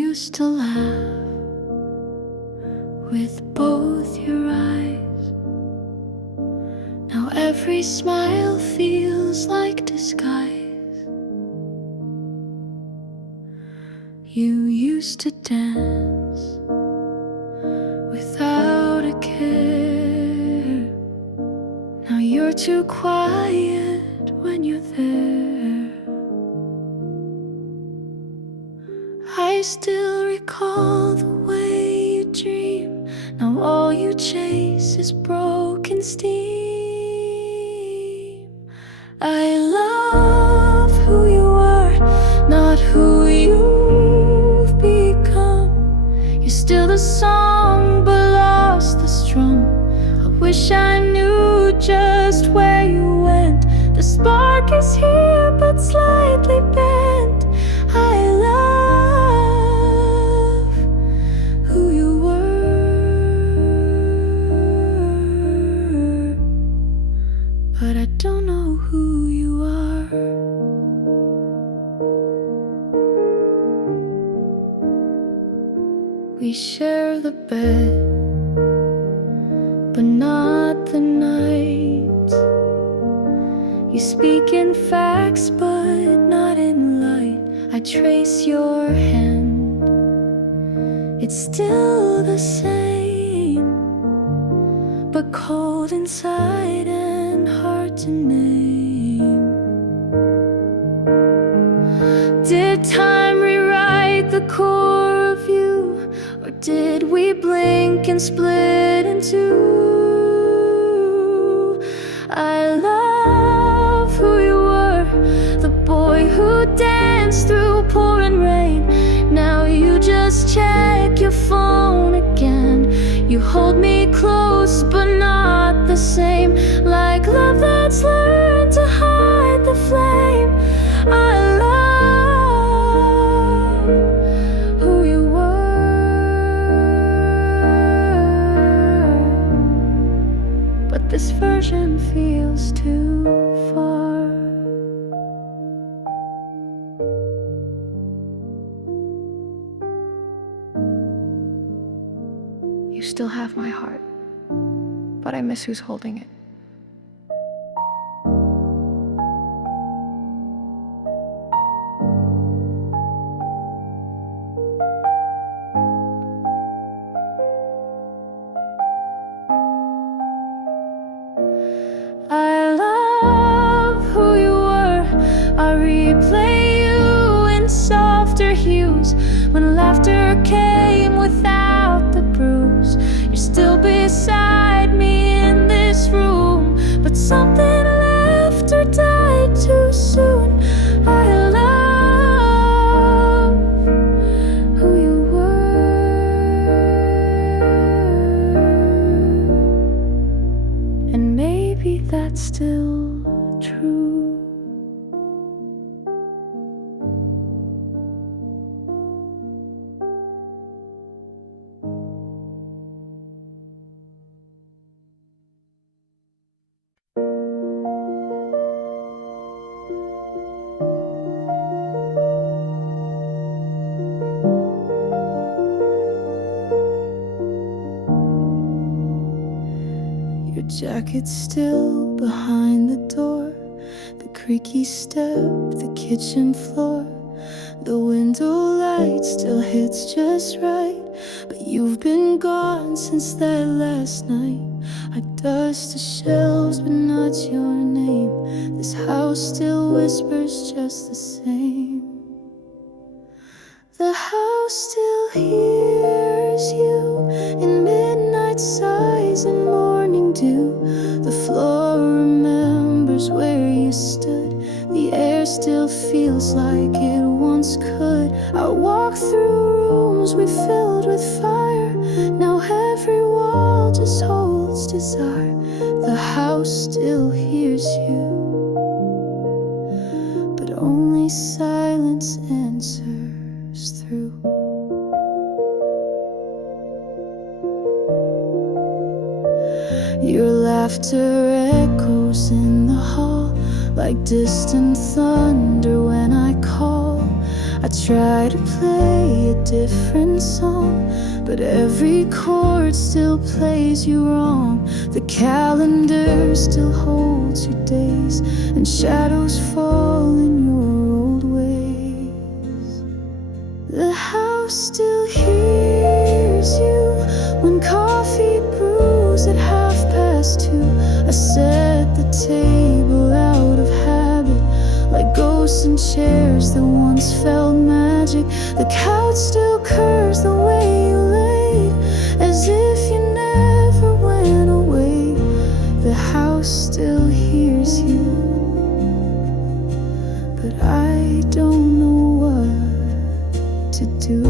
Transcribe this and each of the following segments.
used to laugh with both your eyes. Now every smile feels like disguise. You used to dance without a care. Now you're too quiet when you're there. I still recall the way you dream. Now all you chase is broken steam. I love who you are, not who you've become. You're still the song but lost the strum. I wish I knew just where you went. The spark is here but slightly bent. I love who you were, but I don't know who you are. We share the bed, but not the night. You speak in facts, but not in light. I trace your hand, it's still the same, but cold inside and hard to name. Did time rewrite the core of you, or did we blink and split in two? I love who you were, the boy who danced through pouring rain. Now you just check your phone again. You hold me close but not the same, like love that's learned to hide the flame. I love who you were, but this version feels too far. You still have my heart, but I miss who's holding it. I love who you were. I replay you in softer hues. When laughter came without the bruise, you're still beside me in this room, but something left or died too soon. I love who you were, and maybe that's still true. Your jacket's still behind the door, the creaky step, the kitchen floor. The window light still hits just right, but you've been gone since that last night. I dust the shelves but not your name. This house still whispers just the same. The house still hears you in midnight sighs and morning dew. The floor remembers where you stood. The air still feels like it once could. I walk through rooms we filled with fire. Now every wall just holds desire. The house still hears you, but only silence answers through. Your laughter echoes in the hall like distant thunder when I call. I try to play a different song, but every chord still plays you wrong. The calendar still holds your days, and shadows fall in your old ways. The house still hears you when coffee brews at 2:30. I set the table out of habit, like ghosts in chairs that once felt magic. The couch still curves the way you laid, as if you never went away. The house still hears you, but I don't know what to do.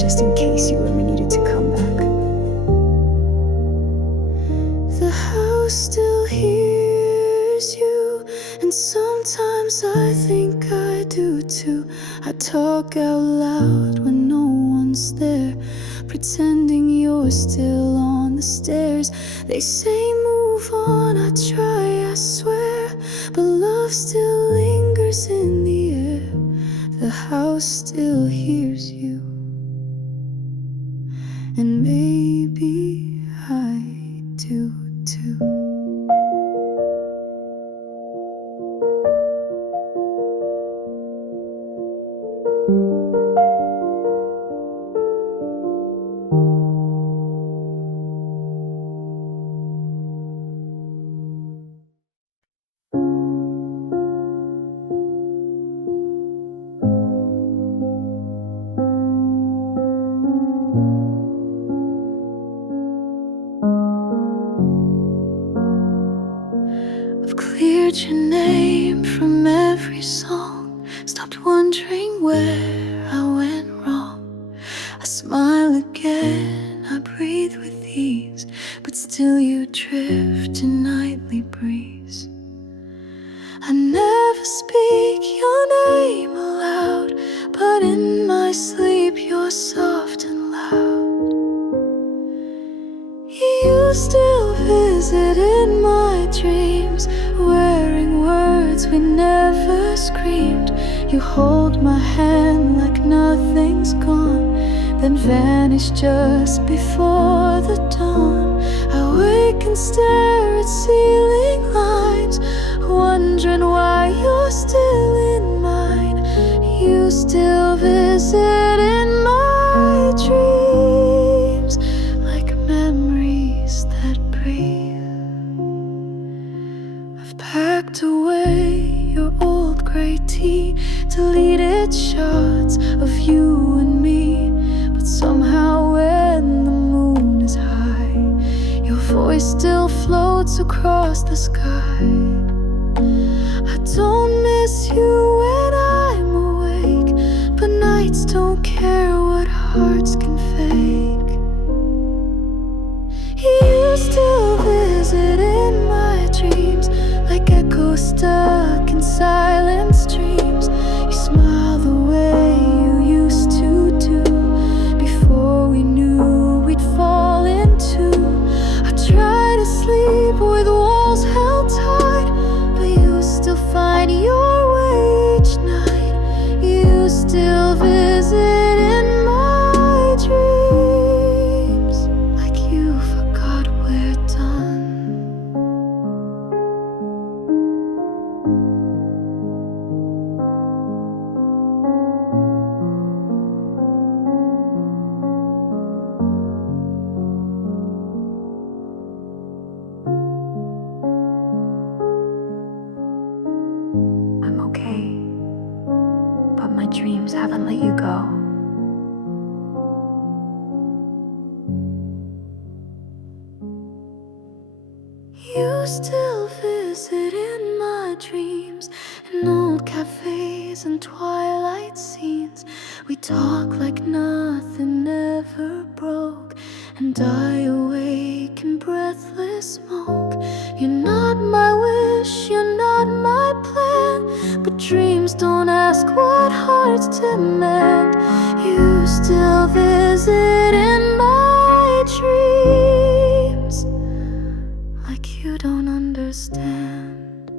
Just in case you ever needed to come back. The house still hears you, and sometimes I think I do too. I talk out loud when no one's there, pretending you're still on the stairs. They say move on, I try, I swear, but love still lingers in the air. The house still hears you, and maybe I do too. I've cleared your name from every song, stopped wondering where I went wrong. I smile again, I breathe with ease, but still you drift in nightly breeze. I never speak your name aloud, but in my sleep you're soft and loud. You still visit in my dreams, wearing words we never screamed. You hold my hand like nothing's gone, then vanish just before the dawn. I wake and stare at ceiling lines, wondering why you're still in mine. You still visit in my dreams, like memories that breathe. I've packed away your old grey tea, deleted shots of you and me, but somehow when the moon is high, your voice still floats across the sky. I don't miss you when I'm awake, but nights don't care what hearts can fake. You still visit in my dreams, like echoes stuck in silent streams. You smile the way you used to do, before we knew we'd fall into. I try to sleep with walls held tight, but you still find your way each night. You still visit in my dreams, like you forgot we're done. I'm okay, but my dreams haven't let you go. You still visit in my dreams, in old cafes and twilight scenes. We talk like nothing ever broke, and I awake in breathless smoke. not my wish, you're not my plan. But dreams don't ask what hearts demand. You still visit in my dreams, like you don't understand.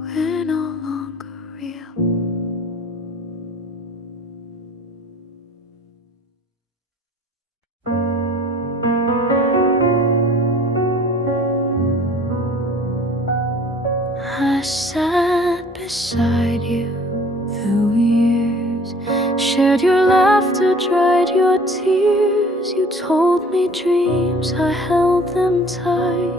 We're no longer real. I sat beside you through years, shared your laughter, dried your tears. You told me dreams, I held them tight,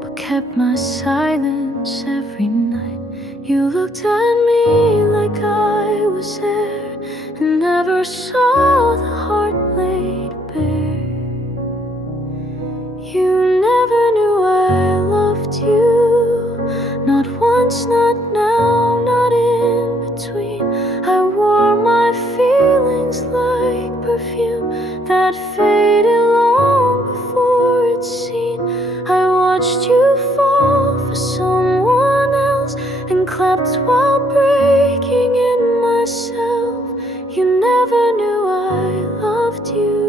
but kept my silence every night. You looked at me like I was there, and never saw the heart laid bare. You never knew I loved you, not once, not now, not in between. I wore my feelings like perfume that faded long before it's seen. I watched you fall for someone else and clapped while breaking in myself. You never knew I loved you,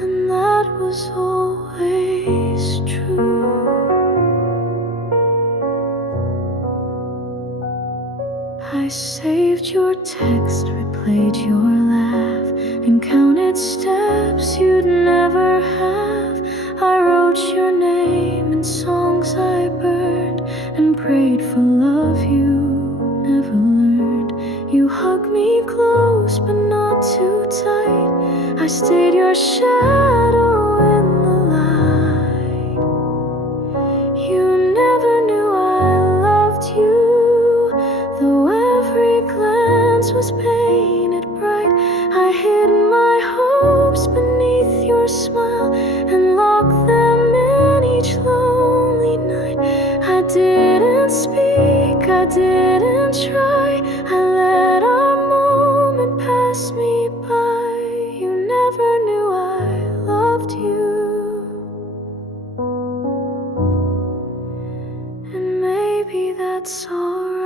and that was always true. I saved your text, replayed your laugh, and counted steps you'd never have. I wrote your name in songs I burned, and prayed for love you never learned. You hugged me close but not too tight. I stayed your shadow in the light. You never knew I loved you, though every glance was painted bright. I hid my hopes beneath your smile and locked them in each lonely night. I didn't speak, I didn't try. I let our moment pass me by. You never knew I loved you, and maybe that's alright.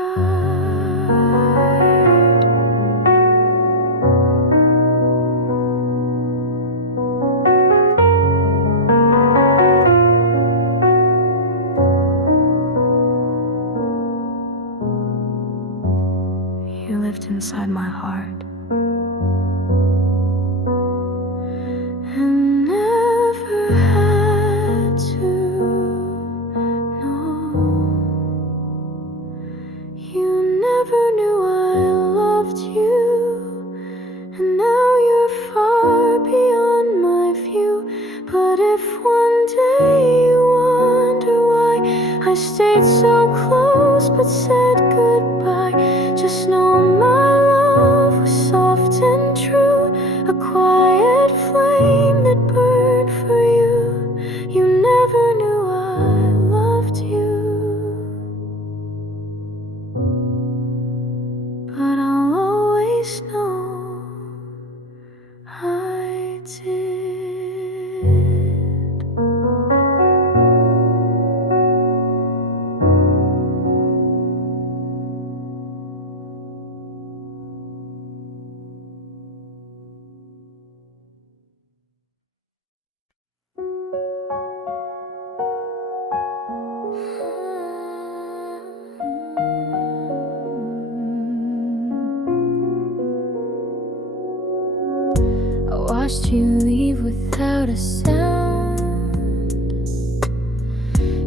You lived inside my heart and never had to know. You never knew I loved you, and now you're far beyond my view. But if one day you wonder why I stayed so close but said goodbye, just know my love was soft and true, a quiet flame that burned for you. You never knew I loved you, but I'll always know I did. I watched you leave without a sound,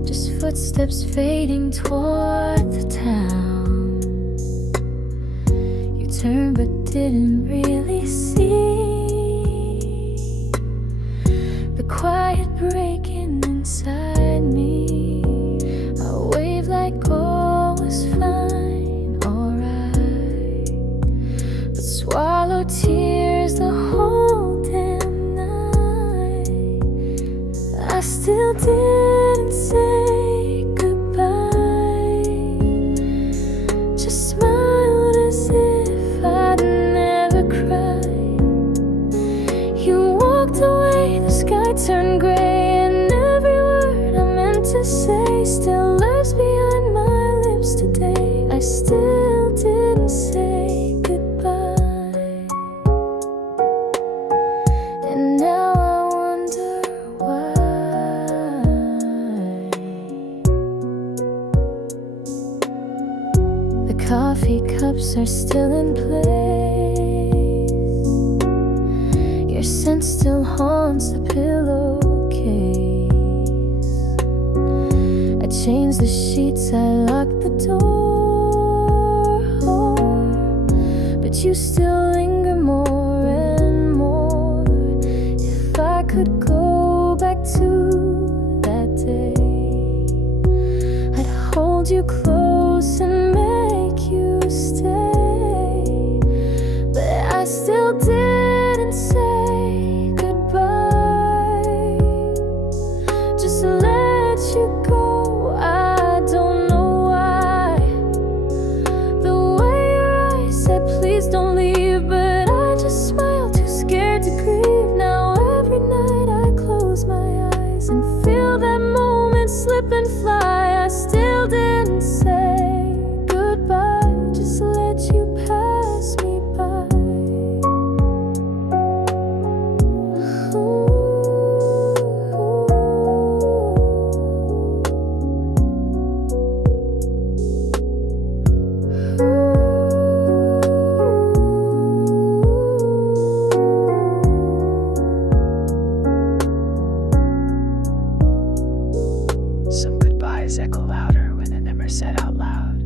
just footsteps fading toward the town. You turned but didn't really see the quiet breaking inside me. I waved like all was fine, alright, but swallowed tears the whole damn night. I still didn't say goodbye, just smiled as if I'd never cried. turned gray, and every word I meant to say still lives behind my lips today. I still didn't say goodbye, and now I wonder why. The coffee cups are still in place, your scent still haunts the pillowcase. I changed the sheets, I locked the door, but you still linger more and more. If I could go back to that day, I'd hold you close and make you stay. But I still didn't say goodbye, just let you go. I don't know why. The way your eyes said please don't leave, but I just smiled, too scared to grieve. Now every night I close my eyes and feel that moment slip and fly. I still didn't say goodbye, just let you pass me by. Some goodbyes echo louder when they're never said out loud.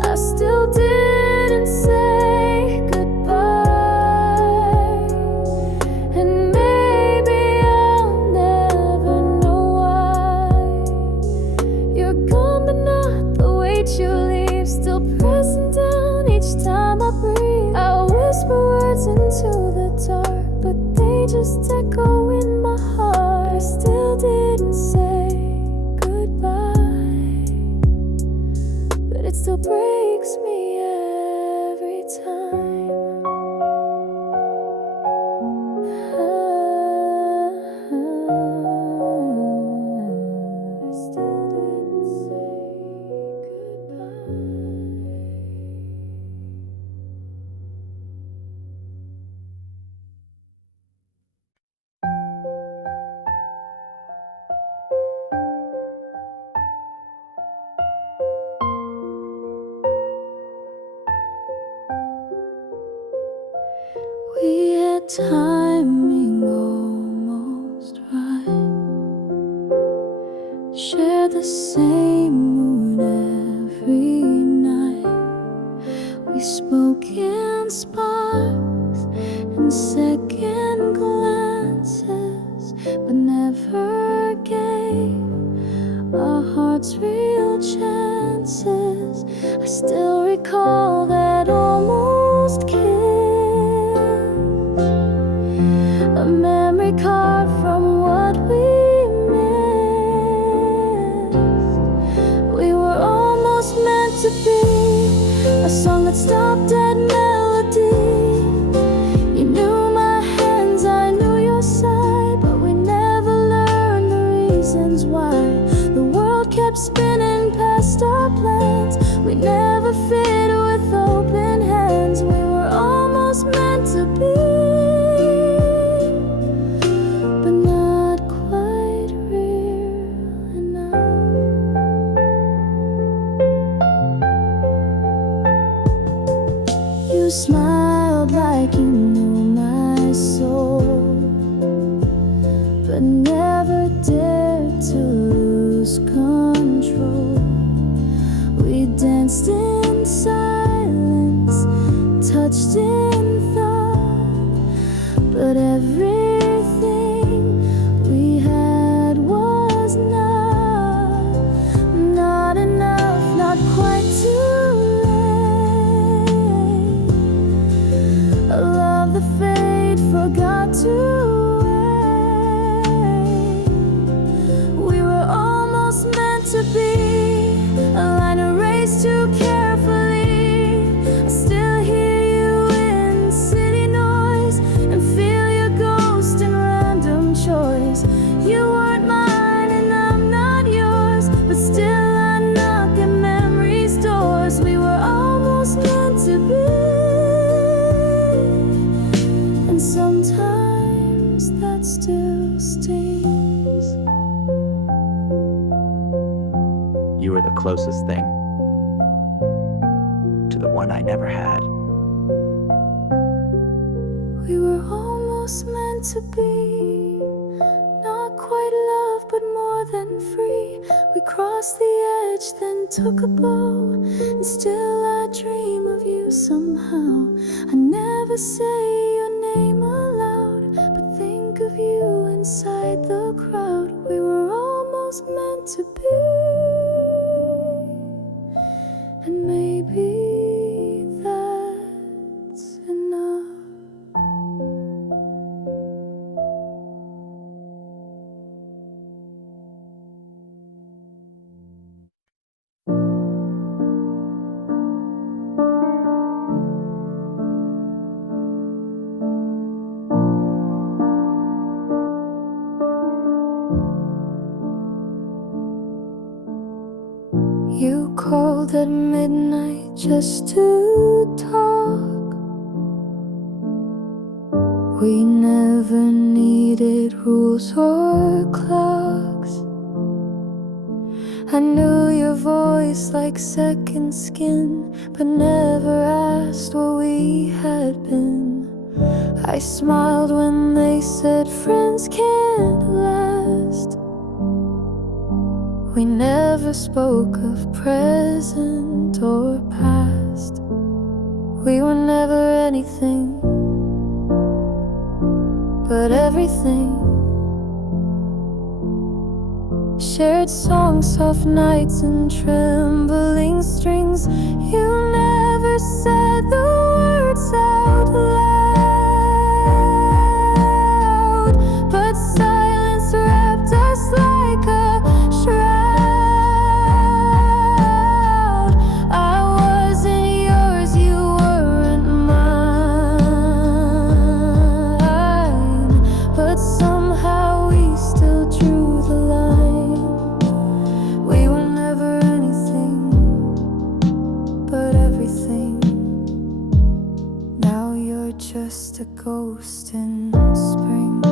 I still didn't say goodbye, and maybe I'll never know why. You're gone, but not the weight you leave, still pressing down each time I breathe. I whisper words into the dark, but they just echo in my heart. I still didn't say goodbye, but it still breaks me every time. I still didn't say goodbye. We had timing almost right, shared the same moon every night. We spoke in sparks and second glances, but never gave our hearts real chances. I still recall that almost kiss, a memory carved from what we missed. We were almost meant to be a song that stopped at melody. You knew my hands, I knew your side, but we never learned the reasons why. The world kept spinning past our plans. We never fit with open hands. We were almost meant to be, but not quite real enough. You smiled like you knew my soul, but never dared to lose control. We danced in silence, touched in thought, but everything we had was not enough, not quite too late. A love the fate forgot to wait. We were almost meant to be, a line erased too carefully. I still hear you in city noise and feel your ghost closest thing to the one I never had. We were almost meant to be, not quite love, but more than free. We crossed the edge, then took a bow, and still I dream of you somehow. I never say your name aloud, but think of you inside the crowd. We were almost meant to be, and maybe that's enough. You called at midnight just to talk. We never needed rules or clocks. I knew your voice like second skin, but never asked where we had been. I smiled when they said friends can't last. We never spoke of present or past. We were never anything, but everything. Shared songs, soft nights, and trembling strings. You never said the words out loud, but silence wrapped us like a shroud. I wasn't yours, you weren't mine, but somehow we still drew the line. We were never anything, but everything. Now you're just a ghost in spring.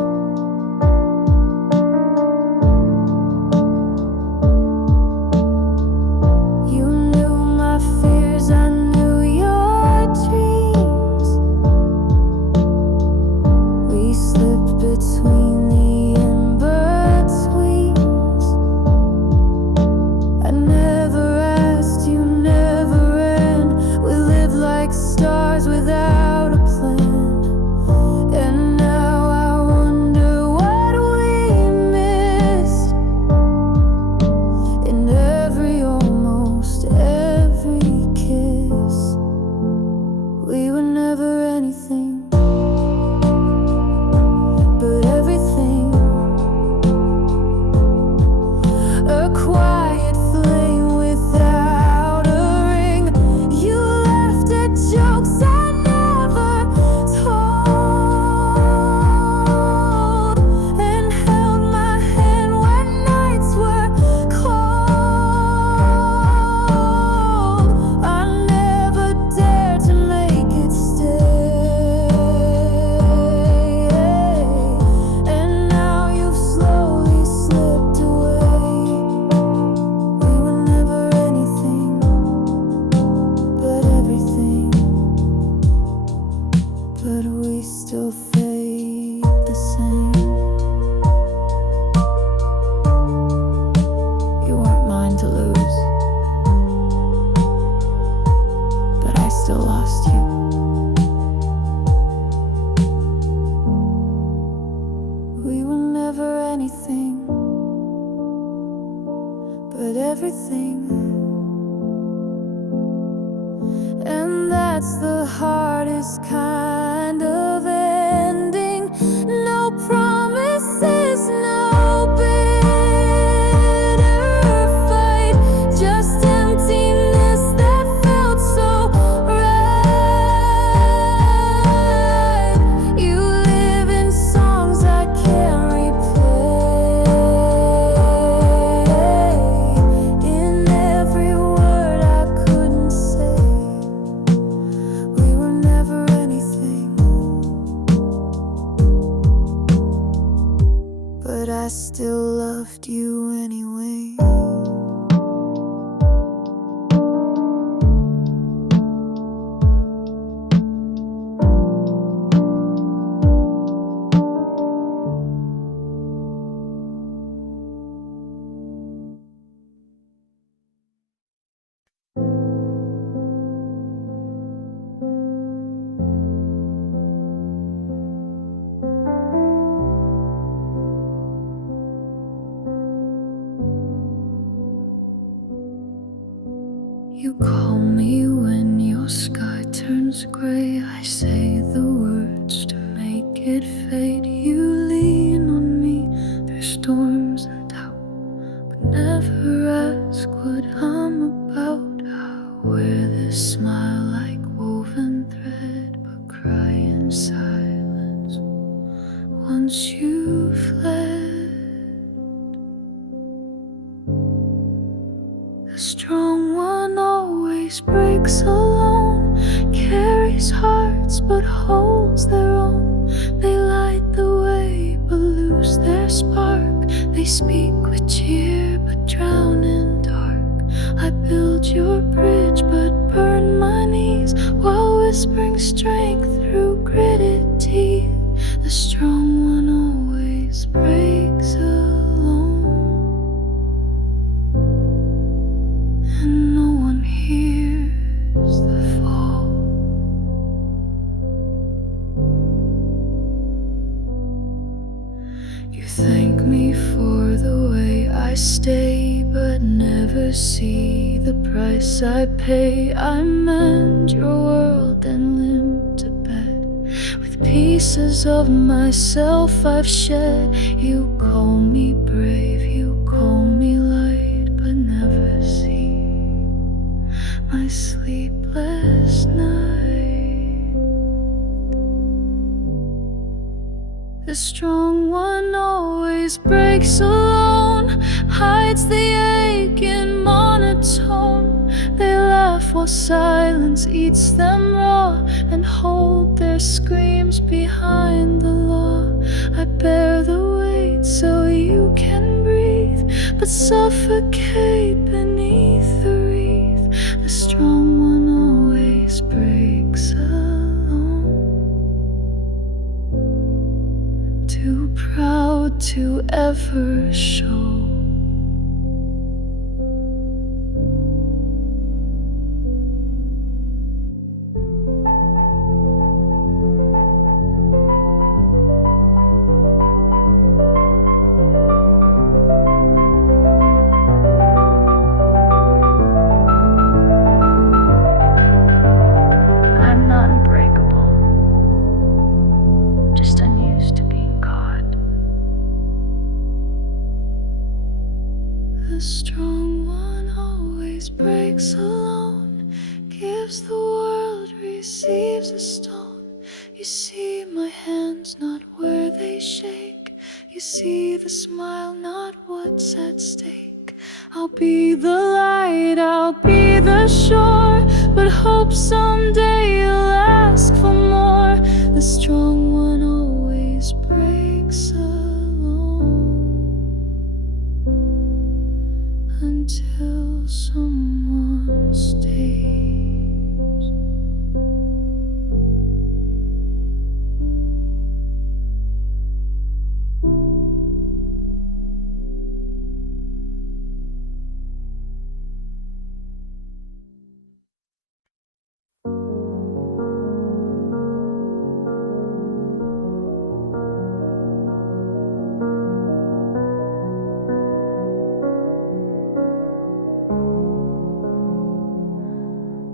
You knew my fears, I knew your dreams. We slipped between the in-betweens. I never asked, you never ran. We lived like stars without a plan. And now I wonder what we missed in every, almost every kiss. We were never anything, but everything. A quiet flame without a ring. You laughed at jokes I never told, and held my hand when nights were cold. I never dared to make it stay, and now you've slowly slipped away. We were never anything, but everything. But we still fade the same. You weren't mine to lose, but I still lost you. We were never anything, but everything. And that's the hardest kind of ending. No promises, no bitter fight, just emptiness that felt so right. You live in songs I can't replay, in every word I couldn't say. We were never anything, but I still loved you anyway. it fate. You lean on me through storms and doubt, but never ask what I'm about. I wear this smile like woven thread, but cry in silence once you fled. The strong one always breaks alone, carries hearts but holds their own. They light the way but lose their spark. They speak with cheer but drown in dark. I build your bridge but burn my knees, while whispering strength through gritted teeth. The strong one always breaks alone, and no one hears the fall. You thank me for the way I stay, but never see the price I pay. I mend your world and limp to bed with pieces of myself I've shed. You call me brave, you call me light, but never see my sleepless night. The strong one always breaks alone, hides the ache in monotone. They laugh while silence eats them raw, and hold their screams behind the law. I bear the weight so you can breathe, but suffocate beneath the wreath. The strong one always breaks alone, too proud to ever show. I'm not unbreakable, just unused to being caught. The strong one always breaks alone, gives the world, receives a stone. You see my hands, not where they shake. You see the smile, not what's at stake. I'll be the light, I'll be the shore, but hope someday you'll ask for more. The strong one always breaks alone, until someone stays.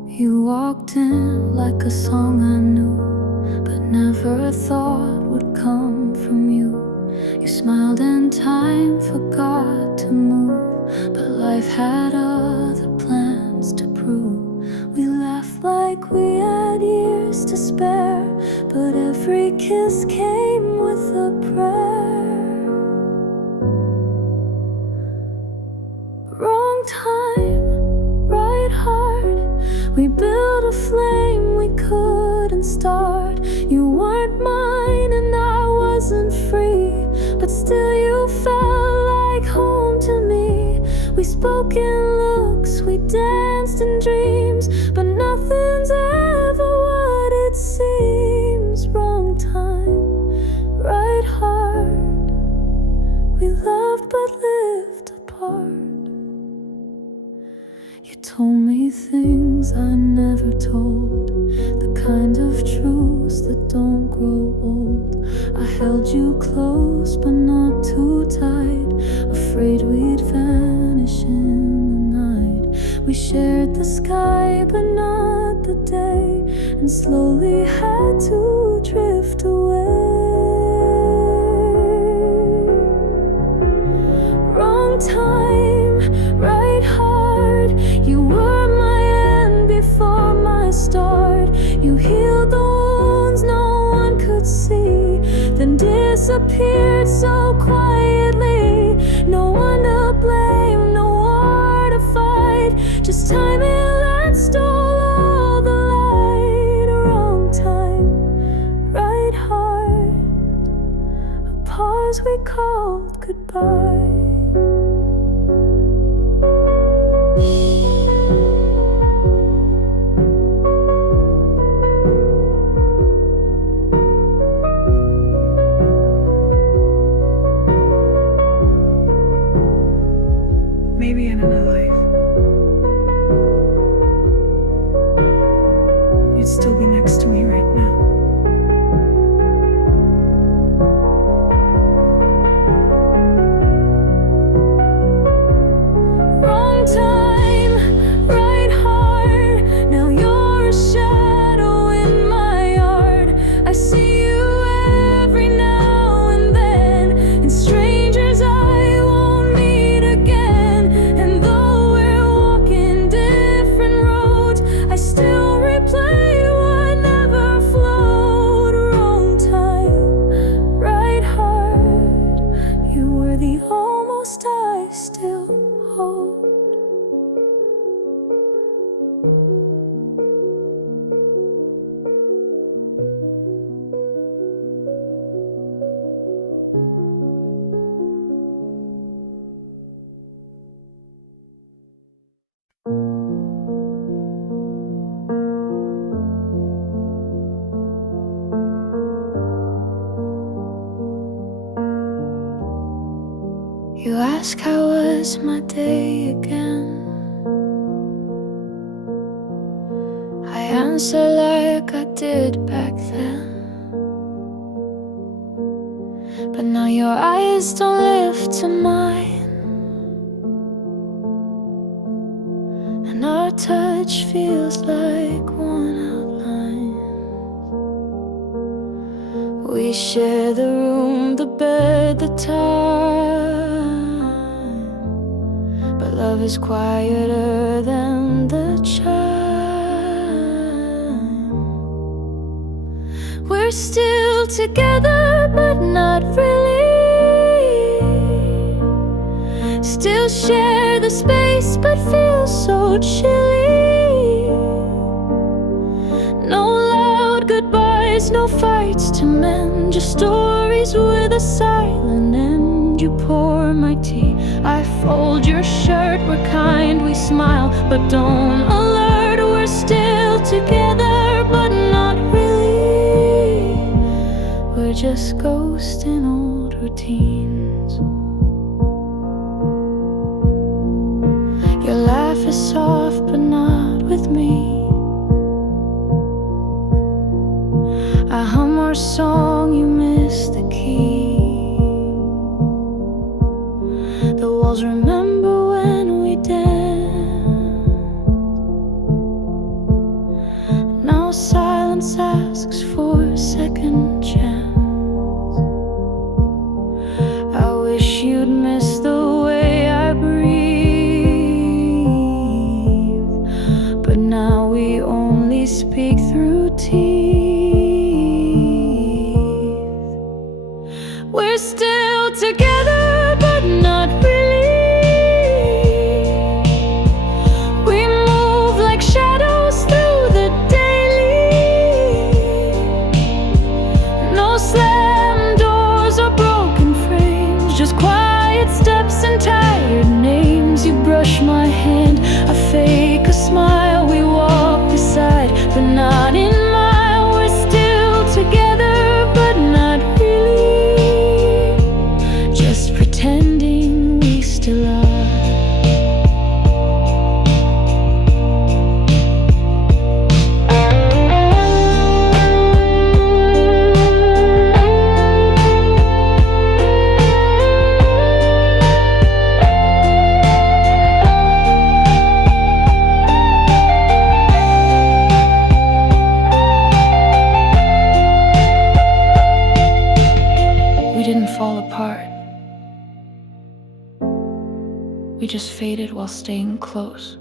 You walked in like a song I knew, but never thought would come from you. You smiled and time forgot to move, but life had other plans to prove. We laughed like we had years to spare, but every kiss came with a prayer. Wrong time, right heart. We built a flame we couldn't start. You weren't mine and I wasn't free, but still you felt like home to me. We spoke in looks, we danced in dreams, but nothing's ever what it seems. Wrong time, right heart. We loved but lived apart. You told me things I never told, the kind of truths that don't grow old. I held you close but not too tight, afraid we'd vanish in the night. We shared the sky but not the day, and slowly had to drift away. disappeared so quietly. No one to blame, no war to fight, just timing that stole all the light. Wrong time, right heart, a pause we called goodbye. Maybe in another life, you'd still be next to me right now. Wrong time, right heart, now you're a shadow in my yard. I see you every now and then, in strangers I won't meet again. And though we're walking different roads, I still replay what never flowed. Wrong time, right heart, you were the almost I still hold. You ask how was my day again. I answer like I did back then. But now your eyes don't lift to mine, and our touch feels like one outline. We share the room, the bed, the time, but love is quieter than the chime. We're still together, but not really. Still share the space, but feel so chilly. No loud goodbyes, no fights to mend, just stories with a silent end. You pour my tea, I fold your shirt. We're kind, we smile, but don't alert. We're still together, but not really. We're just ghosts in old routines. Your laugh is soft, but not with me. I hum our song, you miss the key. The walls remember when we danced. Now silence asks for a second chance. I wish you'd miss the way I breathe, but now we only speak through teeth. We're still together, but not really. We move like shadows through the daily. No slam doors or broken frames, just quiet steps and tired names. You brush my hand, I fake a smile. We walk beside, but not in mile. We're still together, but not really. Just pretending we still are. We didn't fall apart. We just faded while staying close.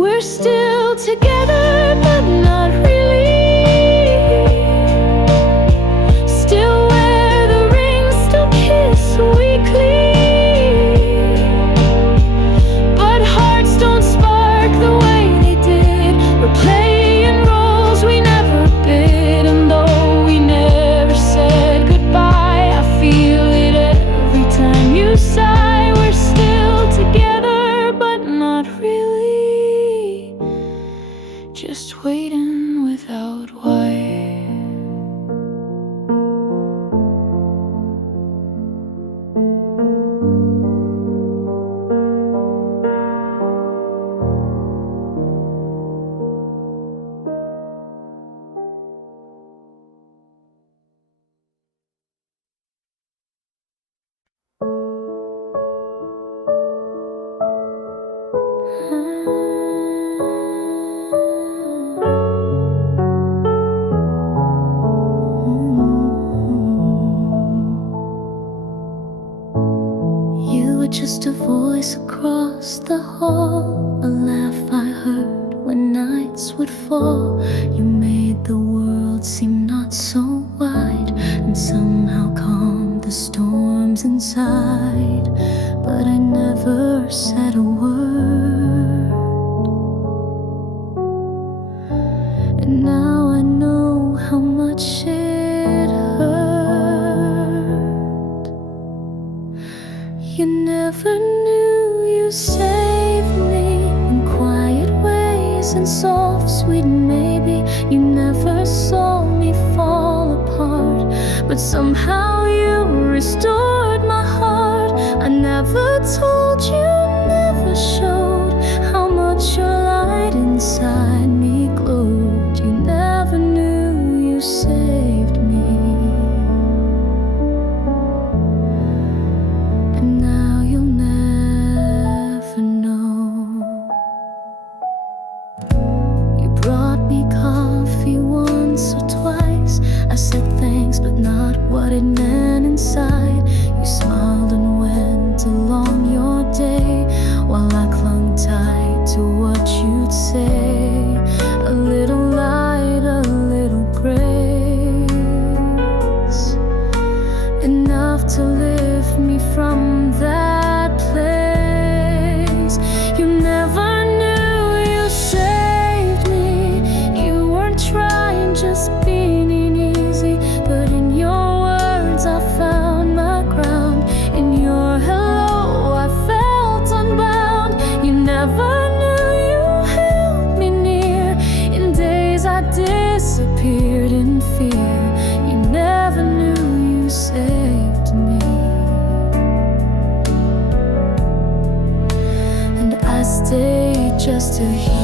We're still together, but not really. Still just a voice across the hall, a laugh I heard when nights would fall. You made the world seem not so wide, and somehow calmed the storms inside. But I never said a word, and now I know how much it hurt. You never knew you saved me in quiet ways and soft, sweet maybe. You never saw me fall apart, but somehow you restored my heart. I never told you, never showed how much your light inside me glowed. You never knew you saved me, and now you'll never know. You brought me coffee once or twice. I said thanks, but not what it meant inside. You smiled and went along your day, while I clung tight to what you'd say. A little light, a little grace, enough to lift me from that place. You never knew you saved me. You weren't trying, just being easy. But in your words I found my ground. In your hello I felt unbound. You never knew you held me near in days I disappeared in fear. You never knew you saved me, and I stayed just to hear.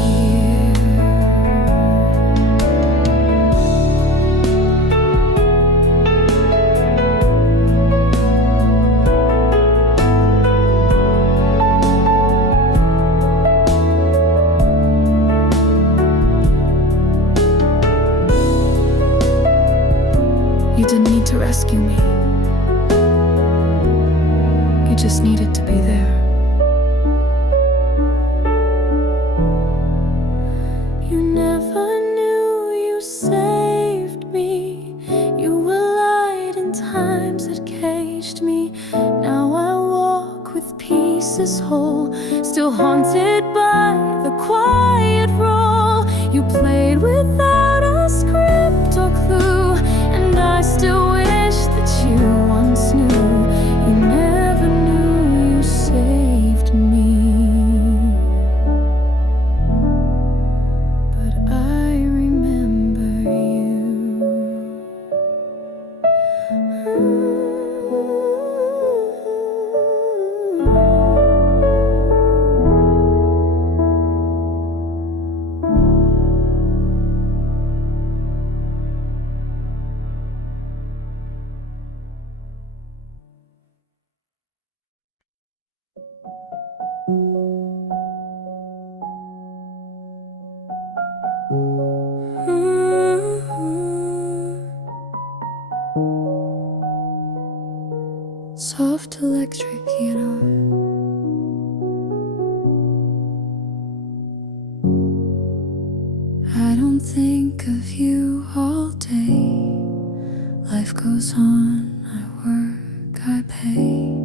You didn't need to rescue me. You just needed to be there. You never knew you saved me. You were light in times that caged me. Now I walk with pieces whole, still haunted by the quiet role you played without a script or clue. And I still wish that you once knew. You never knew you saved me, but I remember you. Soft electric piano. I don't think of you all day. Life goes on, I work, I pay.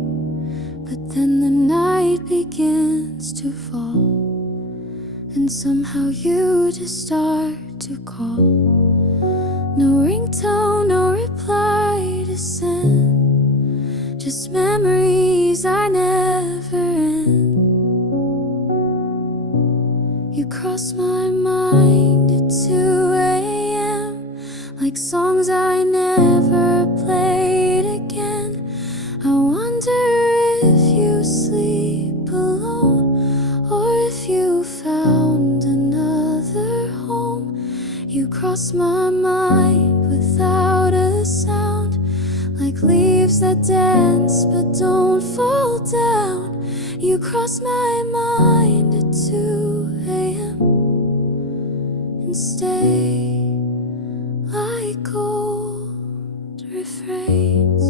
But then the night begins to fall, and somehow you just start to call. No ringtone, no reply to send, just memories I never end. You cross my mind at 2 a.m. like songs I never played again. I wonder if you sleep alone, or if you found another home. You cross my mind without a sound, like leaves that dance but don't fall down. You cross my mind at 2 a.m. and stay like old. refrains.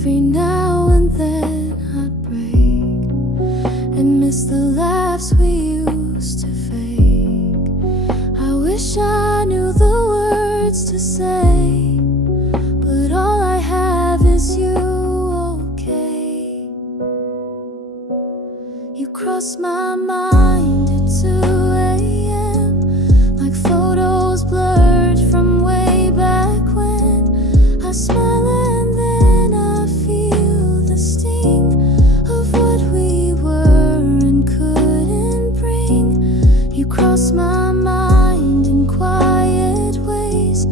Every now and then I'd break and miss the laughs we used to fake. I wish I knew the words to say, but all I have is you, okay? You cross my mind at 2 a.m. like photos blurred from way back when. I smile and then I feel the sting of what we were and couldn't bring. You cross my mind in quiet ways,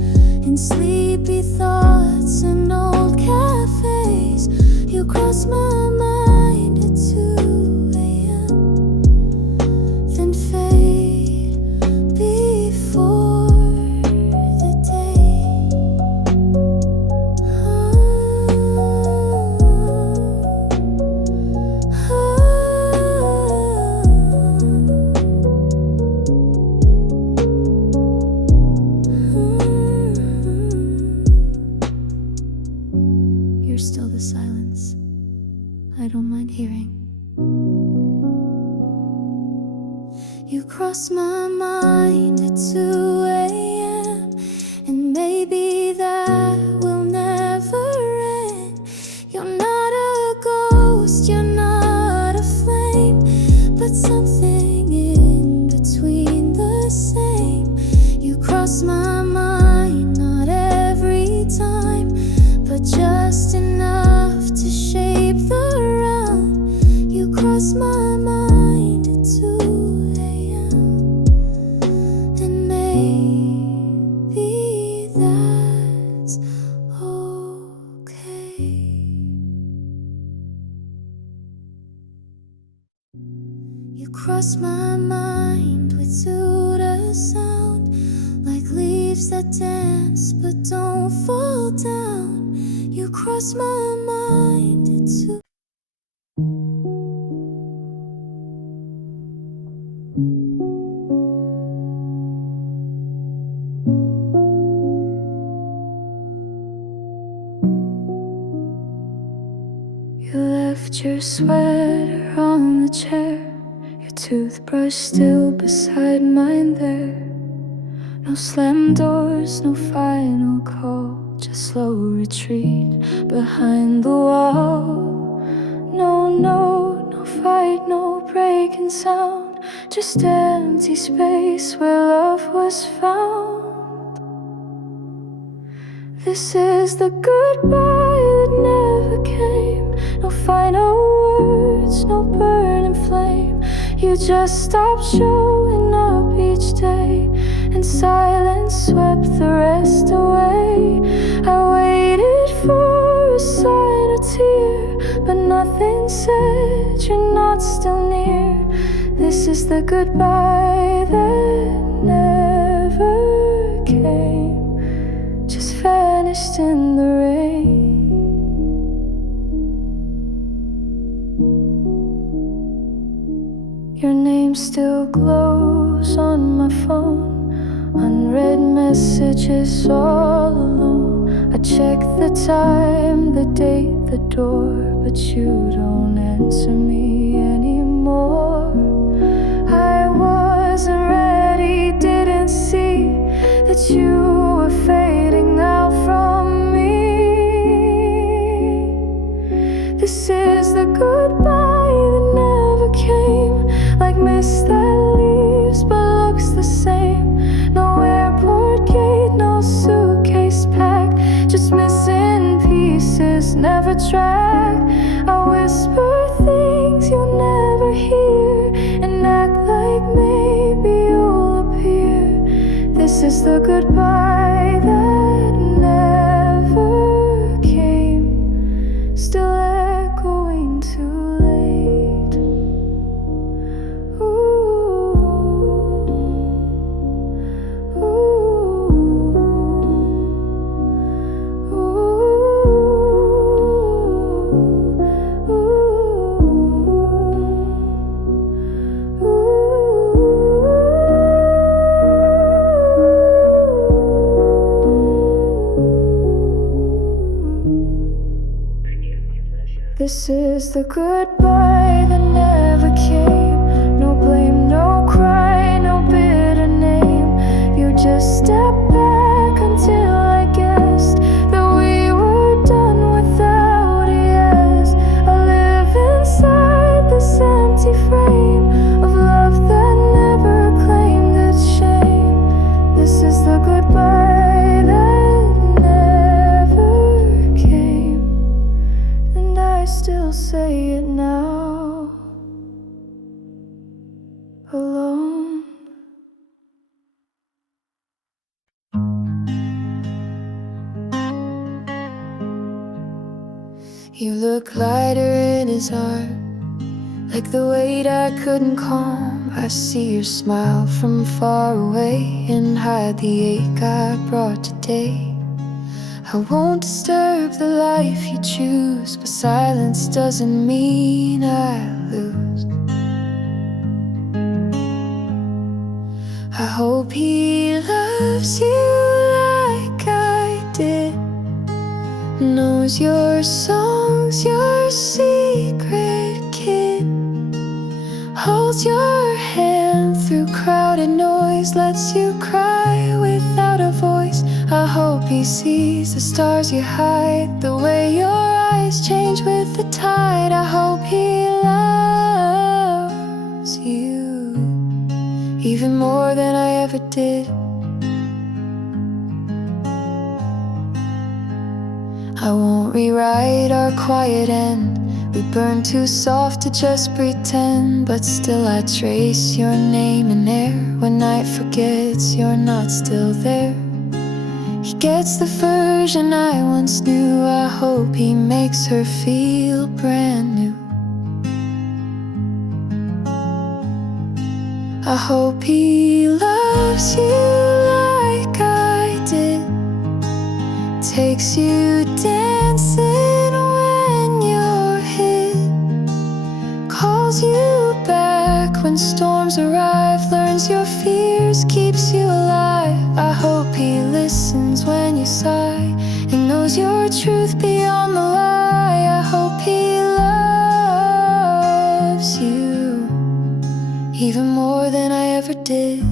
in sleepy thoughts and old cafes. You cross my mind at 2 a.m. then fade before the day. You're still the silence I don't mind hearing. You cross my mind at 2 a.m. and maybe that will never end. You're not a ghost, you're not a flame, but something in between the same. You cross my mind not every time, but just enough to shape the realm. You cross my mind at 2 a.m. and maybe that's okay. You cross my mind with Suda sound, like leaves that dance but don't fall down. You cross my mind at 2. You left your sweater on the chair, your toothbrush still beside mine there. No slam doors, no final call, just slow retreat behind the wall. No fight, no breaking sound, just empty space where love was found. This is the goodbye that never came. No final words, no burning flame. You just stopped showing up each day, and silence swept the rest away. I waited for a sign or tear, but nothing said you're not still near. This is the goodbye that never came, just vanished in the rain. Your name still glows on my phone, unread messages all alone. I check the time, the date, the door, but you don't answer me anymore. I wasn't ready, didn't see that you were fading out from me. This is the goodbye that never came, like mist that leaves but looks the same. No airport gate, no suitcase packed, just missing pieces, never tracked. I whisper things you'll never hear and act like maybe you'll appear. This is the goodbye that never came, still echoing too late. This is the goodbye that never came. No blame, no cry, no bitter name. You just stepped back until I guessed that we were done without a yes. I live inside this empty frame of love that never claimed its shame. This is the goodbye that never came, and I still say it now, alone. You look lighter in his arm, like the weight I couldn't calm. I see your smile from far away and hide the ache I brought today. I won't disturb the life you choose, but silence doesn't mean I lose. I hope he loves you like I did, knows your songs, your secret kid, holds your hand through crowded noise, lets you cry without a voice. I hope he sees the stars you hide, the way your eyes change with the tide. I hope he loves you even more than I ever did. I won't rewrite our quiet end. We burn too soft to just pretend, but still I trace your name in air. When night forgets you're not still there. He gets the version I once knew. I hope he makes her feel brand new. I hope he loves you like I did, takes you dancing when you're hit, calls you back when storms arrive, learns your fears, keeps you alive. I hope he listens when you sigh and knows your truth beyond the lie. I hope he loves you even more than I ever did.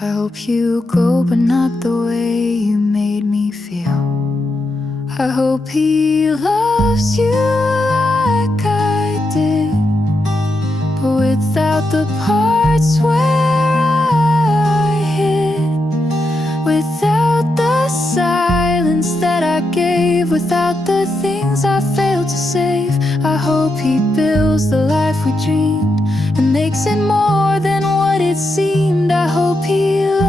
I hope you go, but not the way you made me feel. I hope he loves you like I did, but without the parts where I hid, without the silence that I gave, without the things I failed to save. I hope he builds the life we dreamed and makes it more than what it seemed. I hope he loves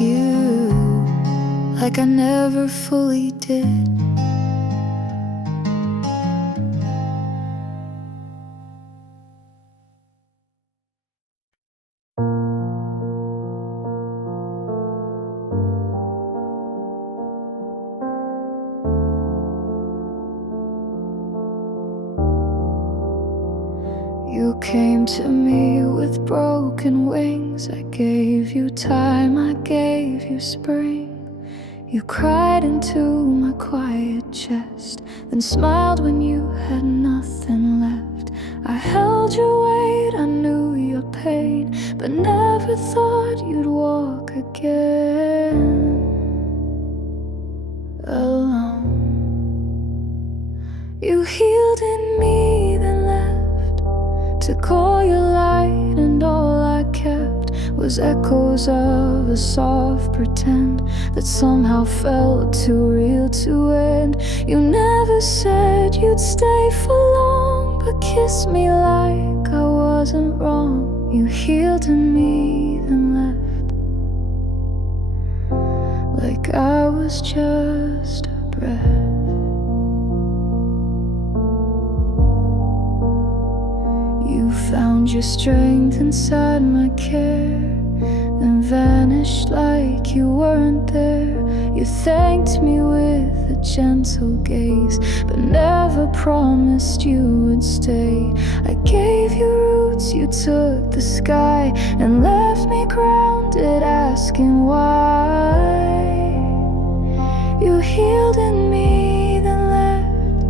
you like I never fully did. You came to me with broken wings. I gave you time, I gave you spring. You cried into my quiet chest, then smiled when you had nothing left. I held your weight, I knew your pain, but never thought you'd walk again alone. You healed in me, then left to call your light, and all I kept was echoes of a soft pretend that somehow felt too real to end. You never said you'd stay for long, but kissed me like I wasn't wrong. You healed in me, then left, like I was just a breath. You came to me with broken wings. I gave you time, I gave you spring. You cried into my quiet chest, then smiled when you had nothing left. I held your weight, I knew your pain, but never thought you'd walk again alone. You healed in me, then left to call your light, and all I kept was echoes of a soft pretend that somehow felt too real to end. You never said you'd stay for long, but kissed me like I wasn't wrong. You healed in me, then left, like I was just a breath. found your strength inside my care, then vanished like you weren't there. You thanked me with a gentle gaze, but never promised you would stay. I gave you roots, you took the sky, and left me grounded, asking why. You healed in me, then left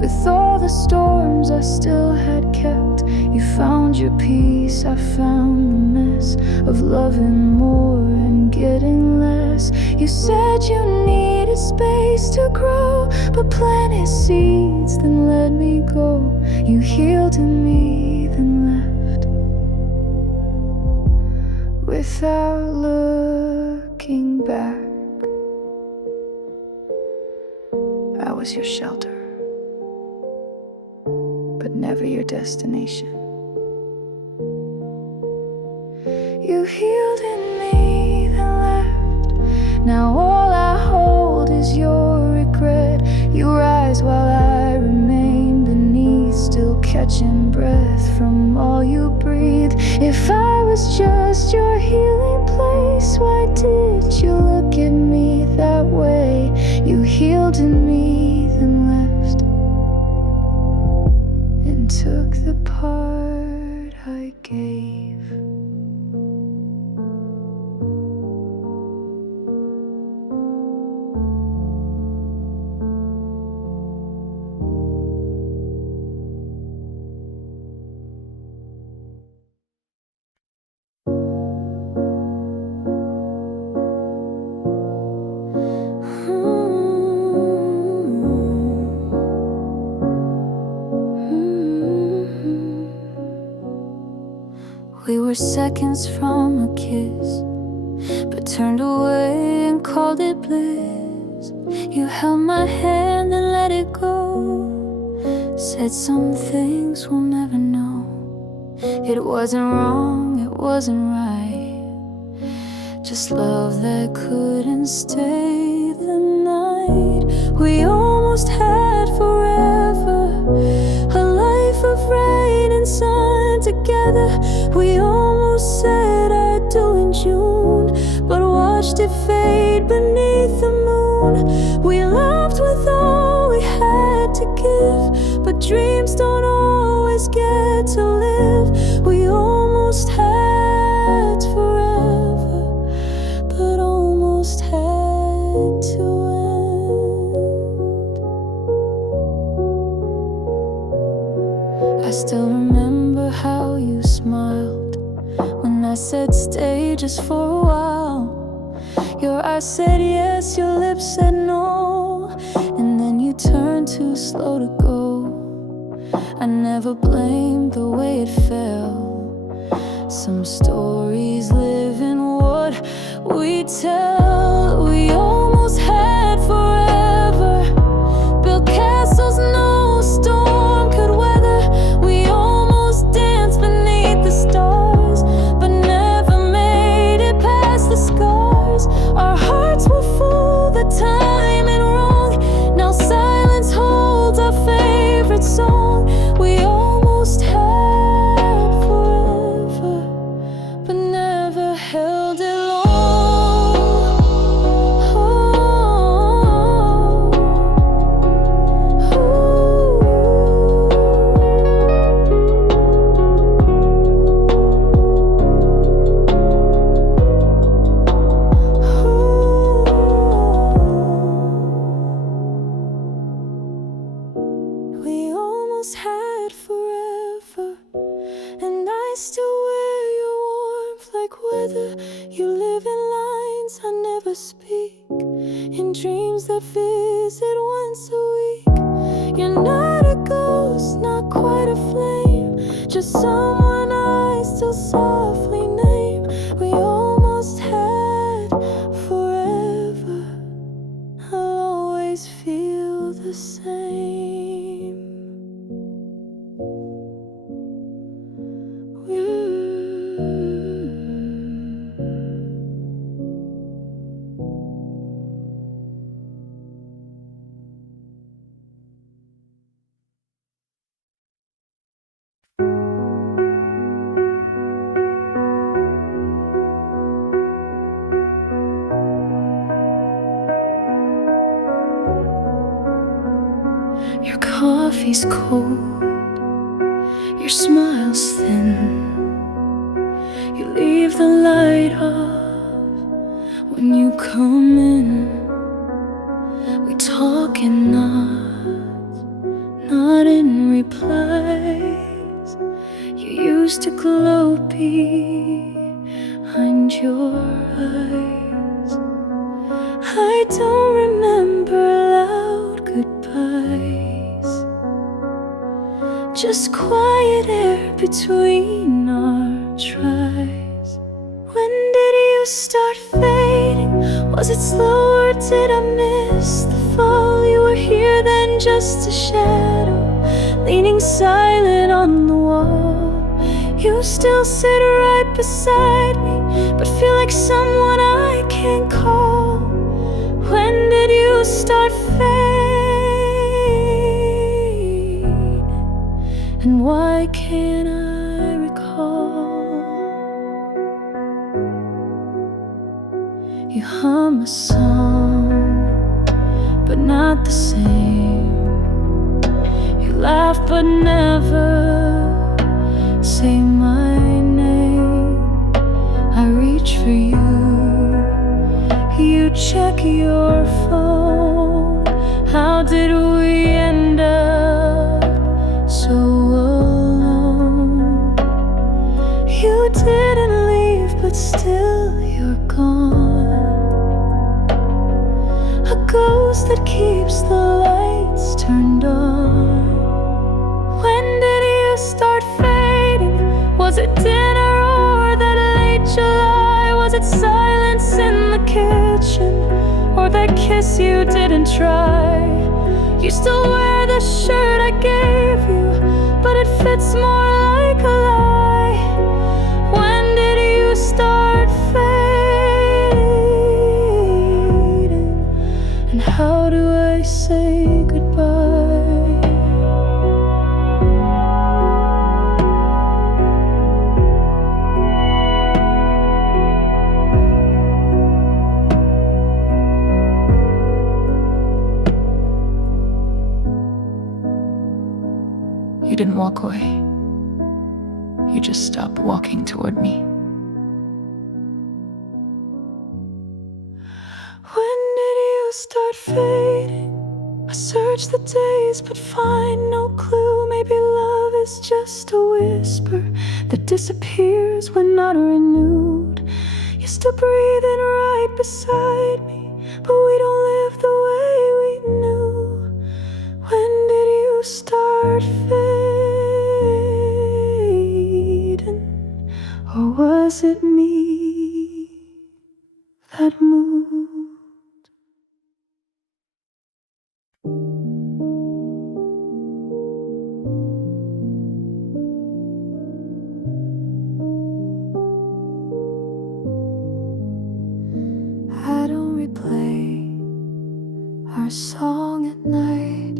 with all the storms I still had kept. You found your peace, I found the mess of loving more and getting less. You said you needed space to grow, but planted seeds, then let me go. You healed in me, then left without looking back. I was your shelter, but never your destination. You healed in me, then left. Now all I hold is your regret. You rise while I remain beneath, still catching breath from all you breathe. If I was just your healing place, why did you look at me that way? You healed in me, then left, and took the part I gave. We were seconds from a kiss, but turned away and called it bliss. You held my hand and let it go, said some things we'll never know. It wasn't wrong, it wasn't right, just love that couldn't stay the night. We almost had forever, a life of rain and sun together. We almost said I do in June, but watched it fade beneath the moon. We loved with all we had to give, but dreams don't always get to live. We almost had forever, but almost had to end. I still remember how you smiled when I said stay just for a while. Your eyes said yes, your lips said no, and then you turned too slow to go. I never blamed the way it felt. Some stories live in what we tell. We almost had forever, built castles no storm could weather. We almost danced beneath the stars, but never made it past the scars. Our hearts were full, the timing wrong. Now silence holds our favorite song. We almost had forever, but never held it long. We almost had forever, and I still wear your warmth like weather. You live in lines I never speak, in dreams that visit once a week. You're not a ghost, not quite a flame, just someone I still softly name. We almost had forever, I'll always feel the same. Your coffee's cold, your smile's thin. You leave the light off when you come in. We talk in nods, not in replies. You used to glow behind your eyes. I don't remember loud goodbyes, just quiet air between our tries. When did you start fading? Was it slow or did I miss the fall? You were here then, just a shadow, leaning silent on the wall. You still sit right beside me, but feel like someone I can't call. When did you start fading? And why can't I recall? You hum a song, but not the same. You laugh but never say my name. I reach for you, you check your phone. How did we end up so alone? You didn't leave, but still you're gone. A ghost that keeps the lights turned on. When did you start fading? Was it dinner or that late July? Was it silence in the kitchen, or that kiss you didn't try? You still wear the shirt I gave you, but it fits more like a lie. When did you start fading? And how do I say goodbye? You didn't walk away. You just stopped walking toward me. When did you start fading? I search the days but find no clue. Maybe love is just a whisper that disappears when not renewed. You're still breathing right beside me, but we don't live the way we knew. When did you start fading? Or was it me that moved? I don't replay our song at night.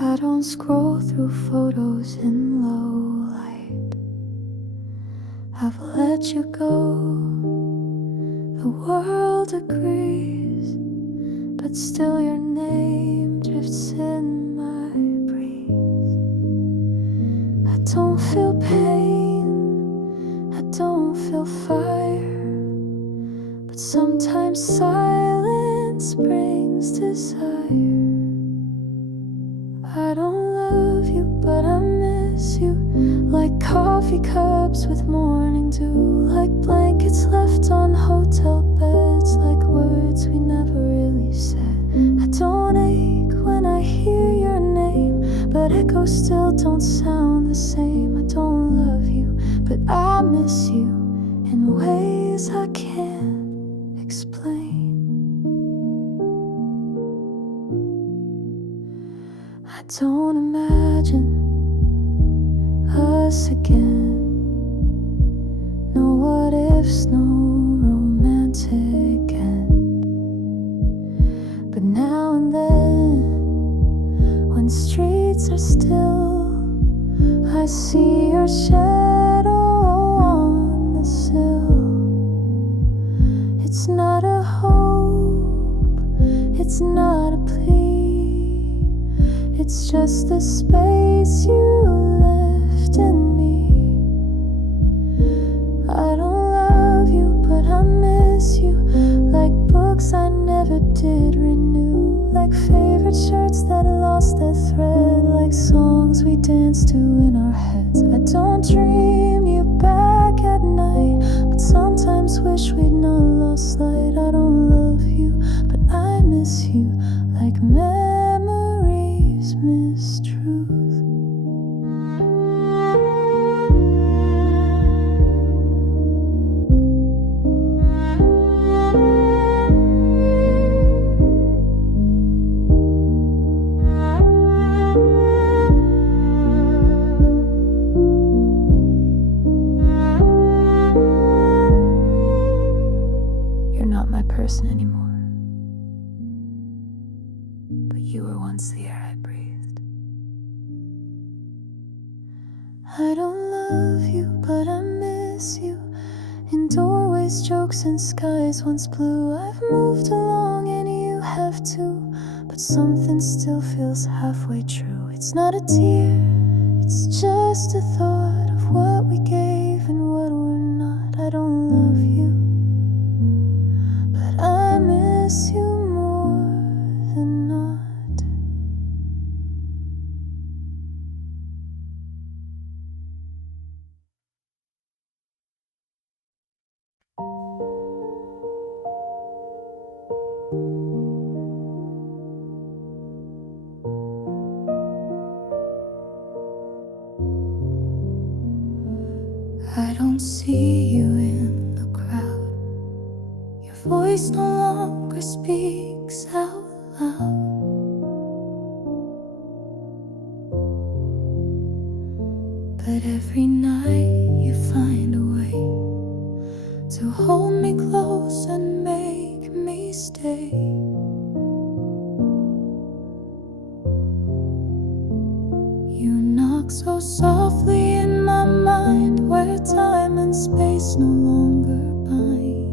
I don't scroll through photos in low light. I've let you go, the world agrees, but still your name drifts in my breeze. I don't feel pain, I don't feel fire, but sometimes silence brings desire. I don't love you, but I miss you, like coffee cups with morning dew, like blankets left on hotel beds, like words we never really said. I don't ache when I hear your name, but echoes still don't sound the same. I don't love you, but I miss you in ways I can't explain. I don't imagine us again. No what ifs, no romantic end. But now and then, when streets are still, I see your shadow on the sill. It's not a hope, it's not a plea, It's just the space you left in me. I don't love you, but I miss you. Like books I never did renew, like favorite shirts that lost their thread, like songs we danced to in our heads. I don't dream you back at night, but sometimes wish we'd not lost light. I don't love you, but I miss you, like memories miss truth. You're not my person anymore, but you were once the air I breathed. I don't love you, but I miss you. In doorways, jokes, and skies once blue. I've moved along and you have too, but something still feels halfway true. It's not a tear, it's just a thought of what we gave and what we're not. I don't love you, but I miss you more than not. I don't see you in the crowd. Your voice no longer speaks out loud. But every night you find a way to hold me close and make me stay. You knock so softly in my mind, where time and space no longer bind.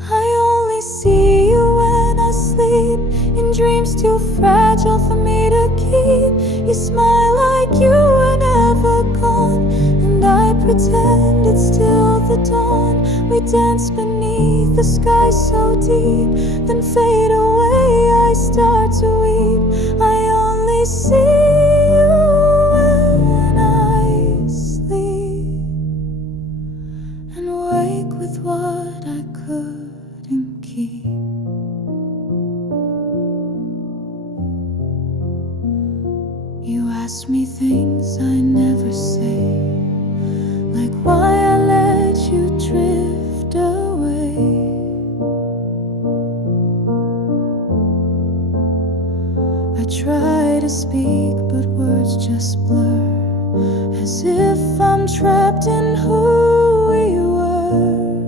I only see you when I sleep, in dreams too fragile for me to keep. You smile like you were never gone, and I pretend it's still the dawn. We dance beneath the sky so deep, then fade away, I start to weep. I only see you when I sleep, and wake with what I couldn't keep. You ask me things I never say, like why I let you drift away. I try to speak, but words just blur, as if I'm trapped in who we were.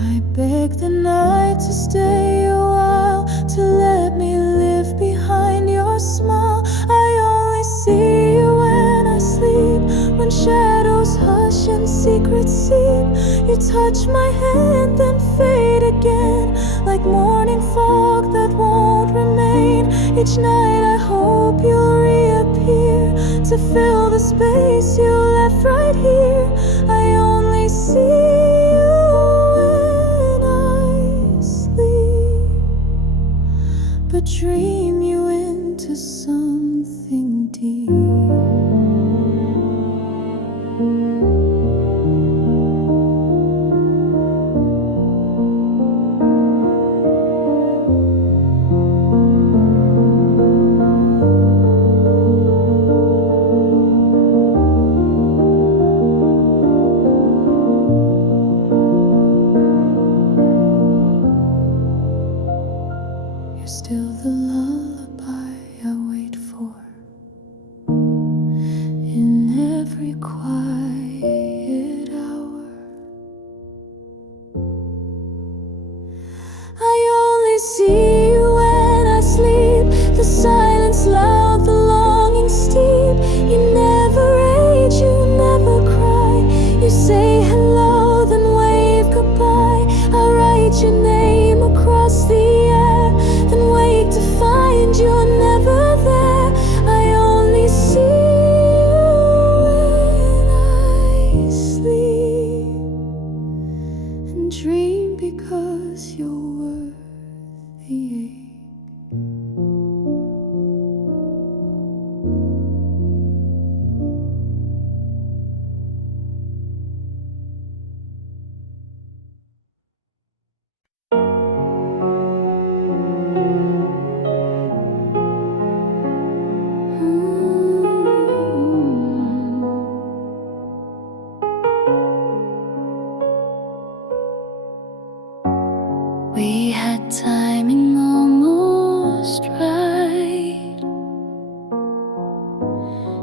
I beg the night to stay a while, to let me live behind your smile. I only see you when I sleep, when shadows hush and secrets seep. You touch my hand, then fade again, like morning fog that won't remain. Each night I hope you'll reappear, to fill the space you left right here. I only see you when I sleep, but dream you into something deep. You're still the love and dream because you're worthy. We had timing almost right,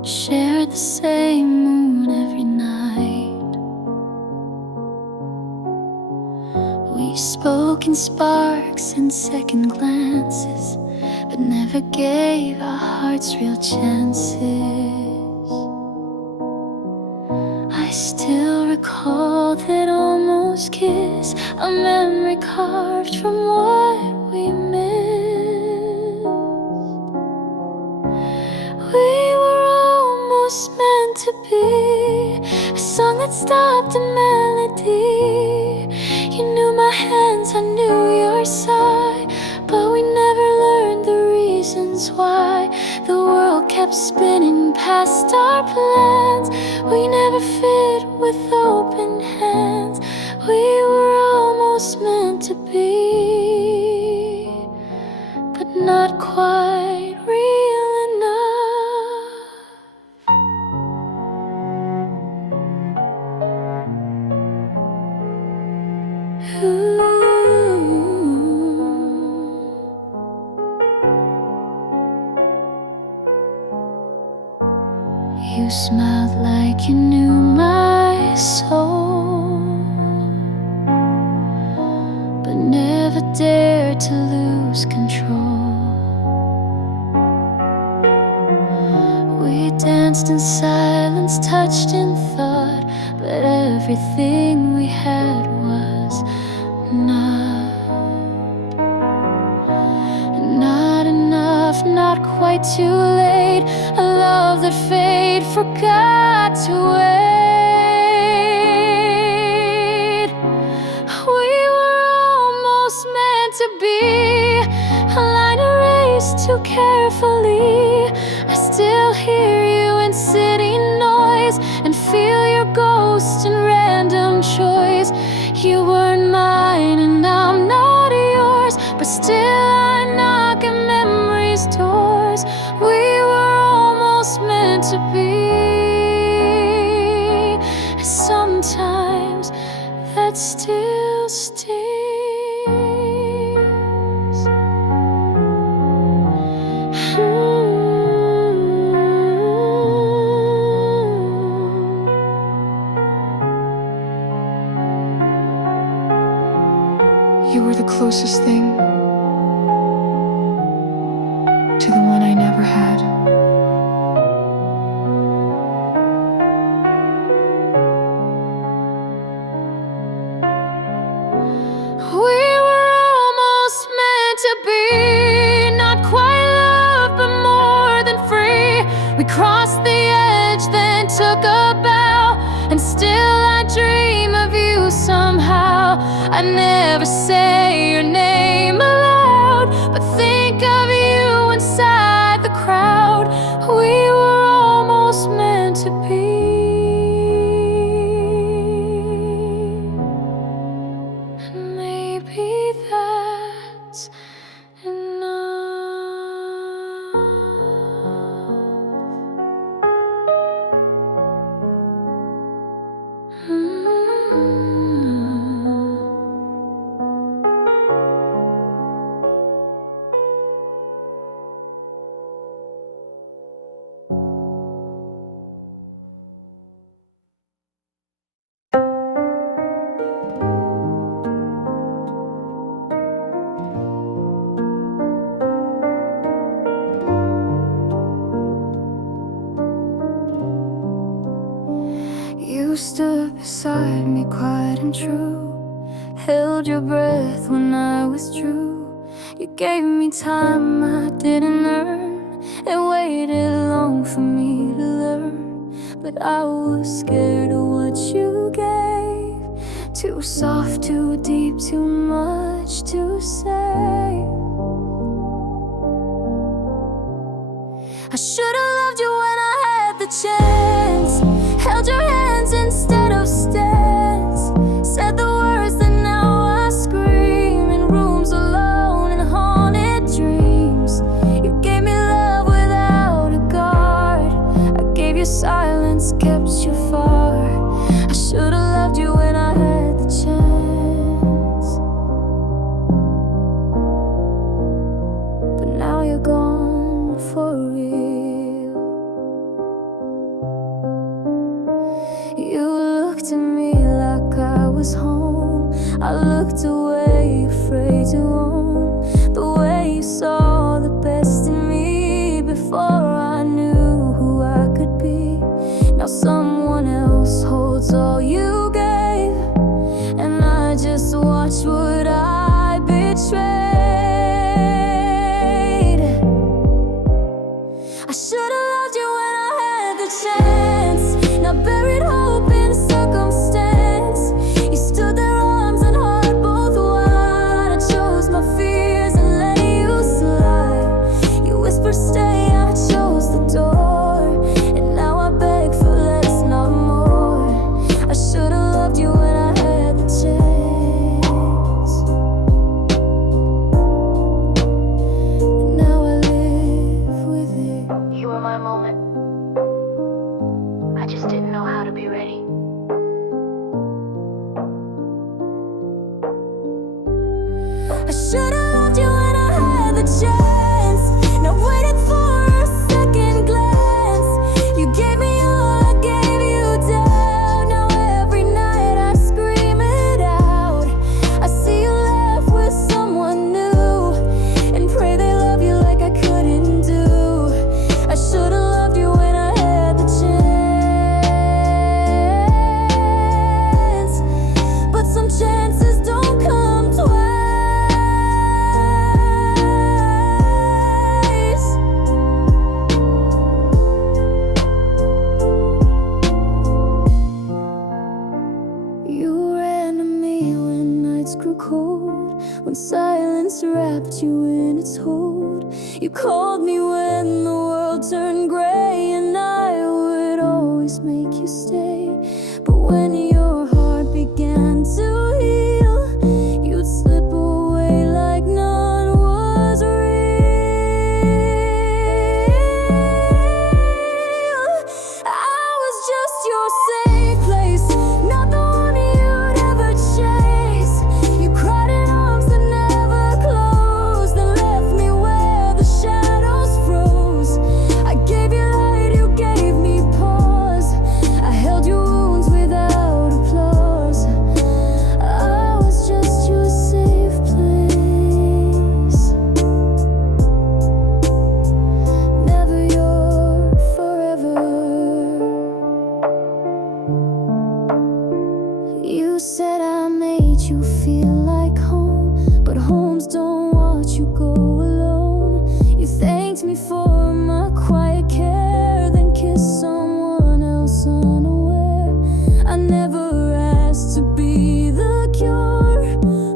shared the same moon every night. We spoke in sparks and second glances, but never gave our hearts real chances. I still recall that almost kiss, a memory carved from what we missed. We were almost meant to be a song that stopped a melody. You knew my hands, I knew your sigh, but we never learned the reasons why. The world kept spinning past our plans. We never fit with open hands. We were almost meant to be, but not quite real enough. You smiled like you knew my soul, but never dared to lose control. We danced in silence, touched in thought, but everything we had was not enough, not quite too late. A love that fate forgot to wait. We were almost meant to be a line erased too carefully. I still hear you in city noise and feel your ghost in random choice. You weren't mine and I'm not yours, but still I knock at memory's doors. We were almost meant to be. Sometimes that still stings. You were the closest thing to the one I never had. We were almost meant to be, not quite love, but more than free. We crossed the edge, then took a bow, and still I dream of you somehow. I never say your name aloud, but think of you inside the crowd. We were almost meant to be. Maybe that's enough. You stood beside me quiet and true, held your breath when I withdrew. You gave me time I didn't earn, and waited long for me to learn. But I was scared of what you gave Too soft, too deep, too much to say. I should've loved you when I had the chance, held your hands instead of stands, said the words that now I scream in rooms alone and haunted dreams. You gave me love without a guard, I gave you silence, kept you far. I should've loved you when I had the chance, but now you're gone for real. You looked at me like I was home, I looked away, afraid to own the way you saw the best in me before I knew who I could be. Now someone else holds all you gave, and I just watch what I betrayed. I should've loved you when I had the chance, now buried hope in circumstance. You stood there, arms and heart both wide. I chose my fears and let you slide. You whispered stay, I chose the door, and now I beg for less, not more. I should've loved you when I had the chance, and now I live with it. You were my moment. I just didn't know how to be ready. I should've loved you when I had the chance, not waited for a second glance. You gave me all, I gave you down. Now every night I scream it out. I see you laugh with someone new, and pray they love you like I couldn't do. I should've loved you when I had the chance, but some chances don't come twice. You ran to me when nights grew cold, when silence wrapped you in its hold. You called me when the world turned gray, and I would always make you stay. But when your heart began to heal, you'd slip away like none was real. I was just your safe place, not the one you'd ever chase. You cried in arms that never closed, and left me where the shadows froze. I gave you light, you gave me pause. I held your wounds without applause. I was just your safe place, never your forever. You said I made you feel like home, but homes don't watch you go alone. You thanked me for my quiet care, then kissed someone else unaware. I never asked to be the cure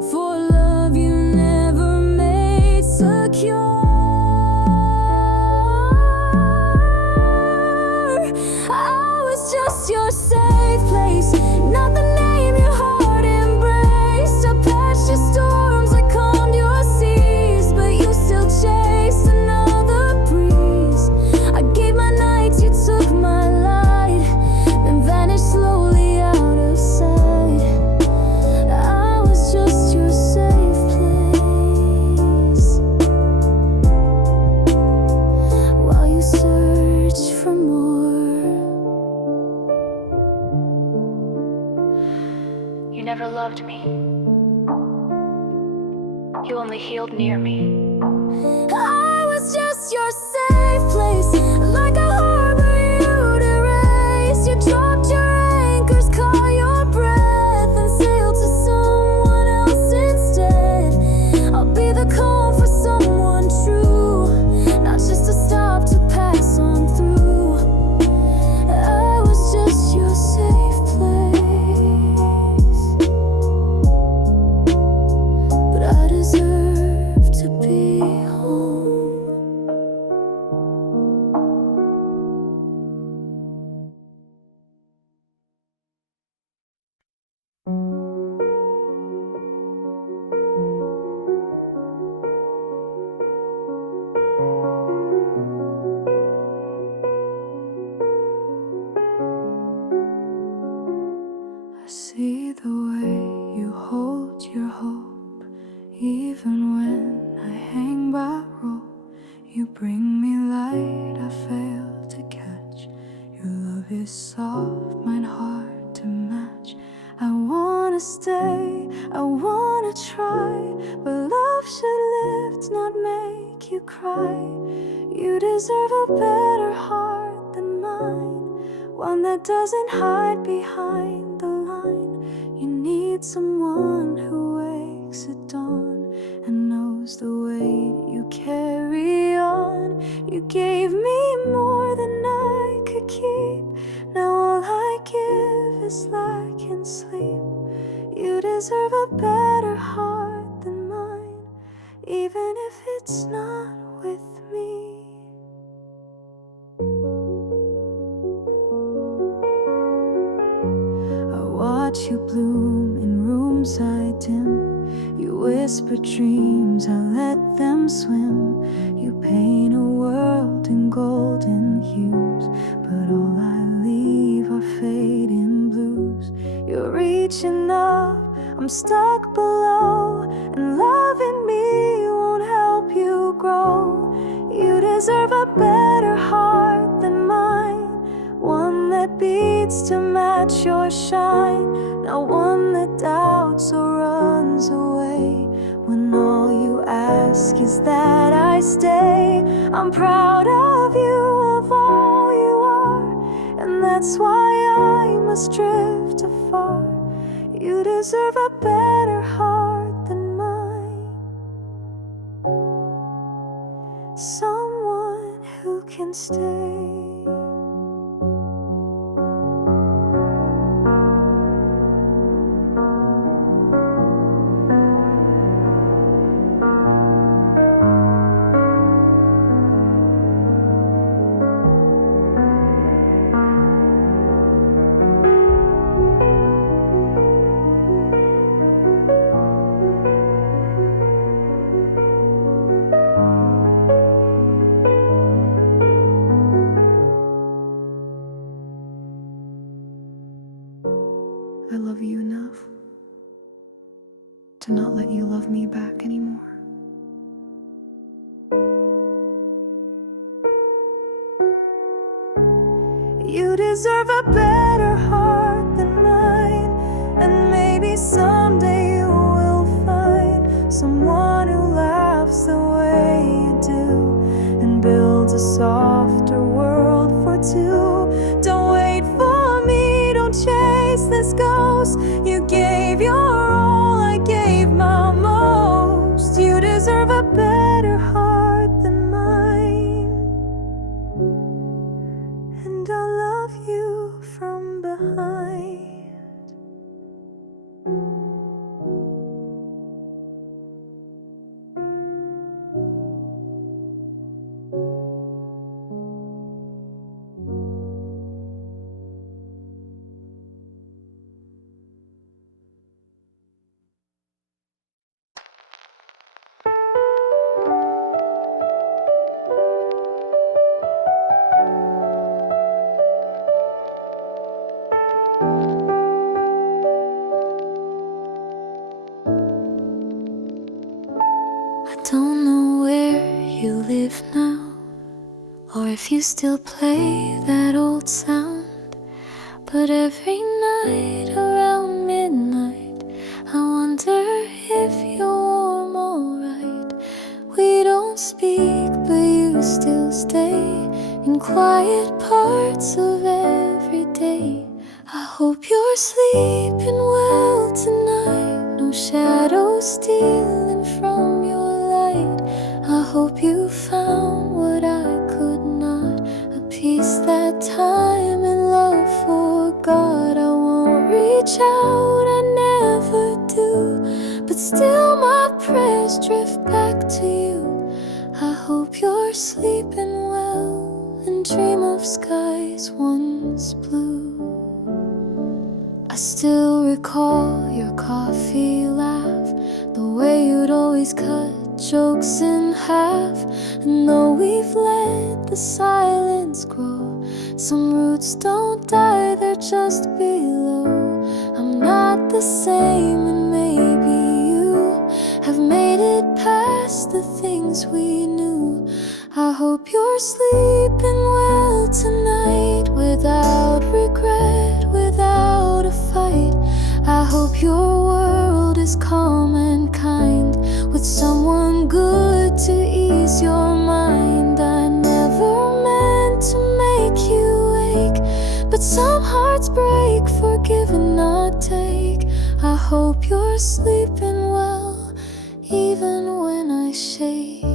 for love you never made secure. I was just your safe place, not the name your heart embraced. I patched your storms, I calmed your seas, but you still chased another breeze. I gave my nights, you took my light, then vanished slowly out of sight. I was just your safe place, while you search for more. You never loved me. You only healed near me. I was just your safe place, like a harbor you'd erase. You dropped your anchors, caught your breath, and sailed to someone else instead. I'll be the calm for someone true, not just a stop to pass on through. I was just your safe place. wanna try, but love should lift, not make you cry. You deserve a better heart than mine, one that doesn't hide behind the line. You need someone who wakes at dawn and knows the weight you carry on. You gave me more than I could keep, now all I give is lack and sleep. You deserve a better heart than mine, even if it's not with me. I watch you bloom in rooms I dim. You whisper dreams, I let them swim. You paint a world in golden hues, but all I leave are fading blues. You're reaching up, I'm stuck below, and loving me won't help you grow. You deserve a better heart than mine, one that beats to match your shine, not one that doubts or runs away when all you ask is that I stay. I'm proud of you, of all you are, and that's why I must drift afar. You deserve a better heart than mine, someone who can stay. I love you enough to not let you love me back anymore. You deserve a better heart than mine, and maybe someday you will find someone who laughs the way you do and builds a softer world for two. Don't wait for me, don't chase this ghost. You gave your all, I gave my most. You deserve a better heart than mine, and I'll love you from behind. I don't know where you live now, or if you still play that old sound, but every night around midnight I wonder if you're warm alright. We don't speak, but you still stay in quiet parts of every day. I hope you're sleeping well tonight, no shadows stealing from your light. I hope you found what I could not, a peace that time and love forgot. I won't reach out, I never do, but still my prayers drift back to you. I hope you're sleeping well and dream of skies once blue. I still recall your coffee laugh, the way you'd always cut jokes in half. And though we've let the silence grow, some roots don't die, they're just below. I'm not the same, and maybe you have made it past the things we knew. I hope you're sleeping well tonight, without regret, without a fight. I hope your world is calm and someone kind, with someone good to ease your mind. I never meant to make you ache, but some hearts break for give and not take. I hope you're sleeping well, even when I shake.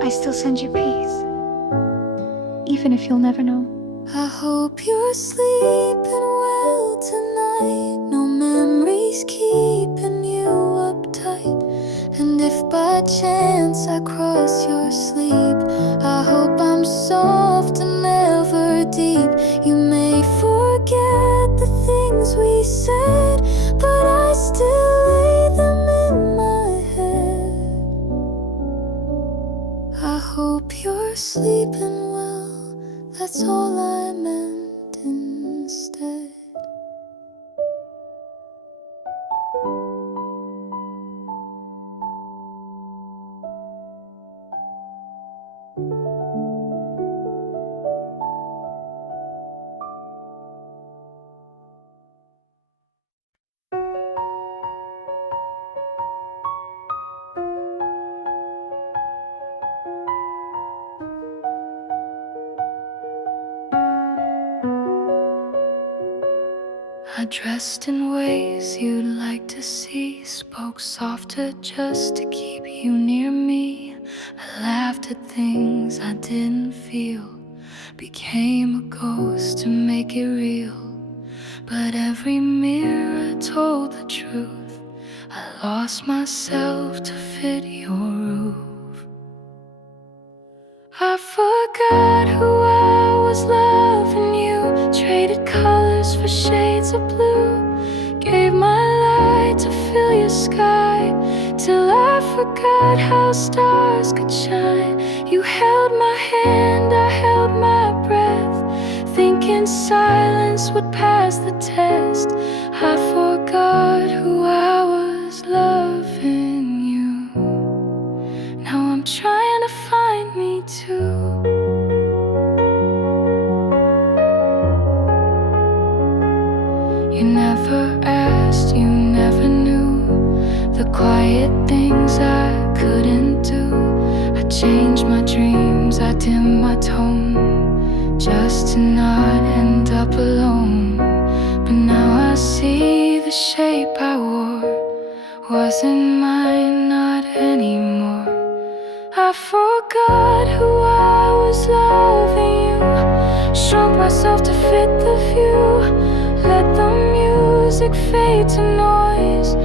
I still send you peace, even if you'll never know. I hope you're sleeping well tonight. No memories keeping you uptight. And if by chance I cross your sleep, I hope I'm soft and never deep. You may forget the things we said, but I still lay them in my head. I hope you're sleeping well, that's all I meant instead. I dressed in ways you'd like to see, spoke softer just to keep you near me. I laughed at things I didn't feel, became a ghost to make it real. But every mirror told the truth. I lost myself to fit your roof. I forgot who I was loving you, traded colors for shades of blue, gave my light to fill your sky, till I forgot how stars could shine. You held my hand, I held my breath, thinking silence would pass the test. I forgot who I was loving you. Now I'm trying to find me too. You never asked, you never knew the quiet things I couldn't do. I changed my dreams, I dimmed my tone, just to not end up alone. But now I see the shape I wore wasn't mine, not anymore. I forgot who I was loving you, shrunk myself to fit the view, let the music fade to noise,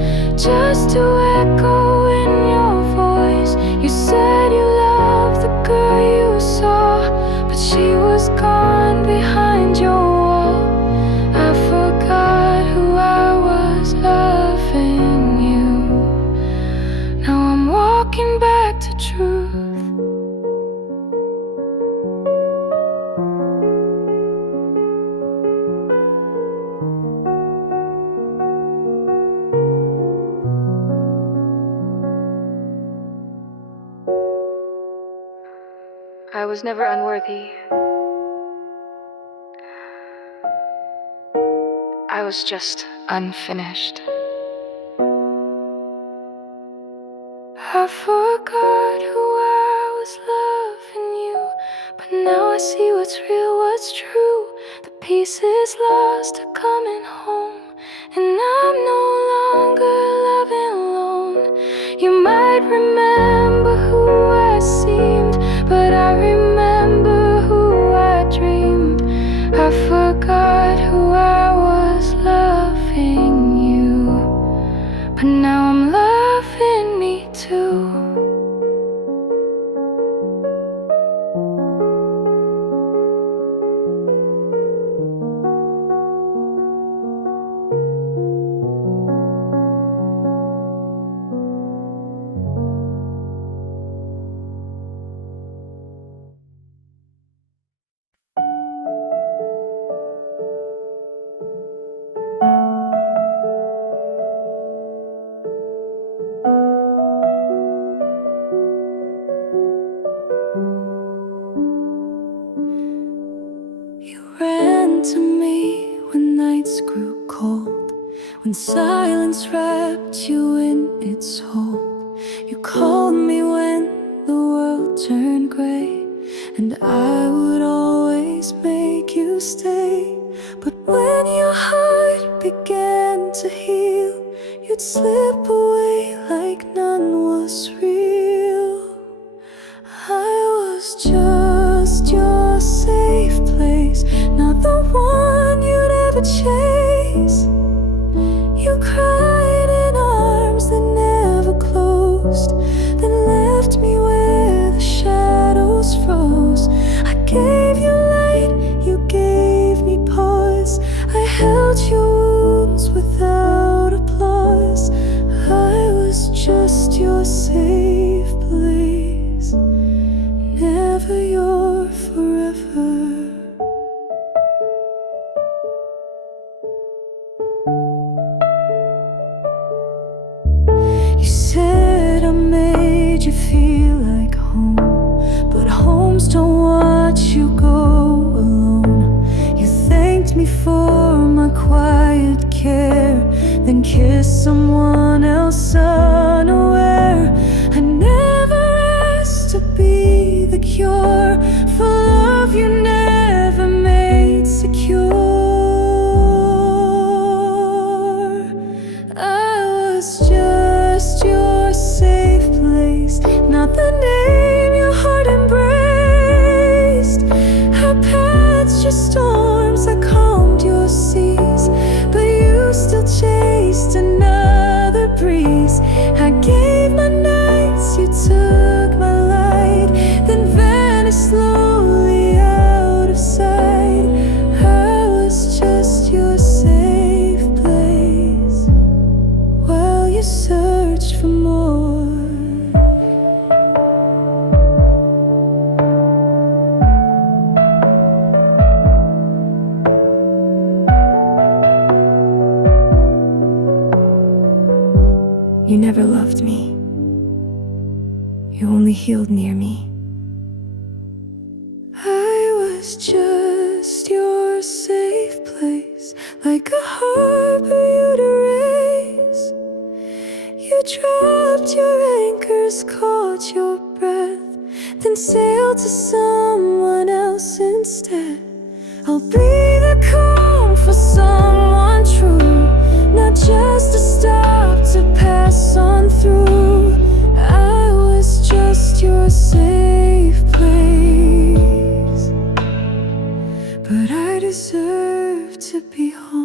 just to echo in your voice. You said you loved the girl you saw, but she was gone behind your wall. I forgot who I was loving you. Now I'm walking back to truth. I was never unworthy. I was just unfinished. I forgot who I was loving you, but now I see what's real, what's true. The pieces lost are coming home, and I'm no longer loving alone. You might remember who I seemed, but I remember who I dreamed. I forgot who I was loving you, but now I'm loving me too. to me when nights grew cold, when silence wrapped you in its hold. You called me when the world turned gray, and I would always make you stay. But when your heart began to heal, you'd slip away like none was real. I was just your safe place, not the one you'd ever chase. You cried in arms that never closed, then left me where the shadows froze. I gave you light, you gave me pause. I held your wounds without applause. I was just your safe place, never your forever. You said I made you feel like home, but homes don't watch you go alone. You thanked me for my quiet care, then kissed someone else unaware. I never asked to be the cure for love you never made secure. I was just your safe place, not the name your heart embraced. I patched your storms, I calmed your seas, but you still chased another breeze. I gave my nights, you took my light, then vanished slowly out of sight. I was just your safe place while you searched for more. You never loved me, you only healed near me. I was just your safe place, like a harbor you'd erase. You dropped your anchors, caught your breath, then sailed to someone else instead. I'll be the calm for someone true, not just a stop to pass on through. I was just your safe place, but I deserve to be home.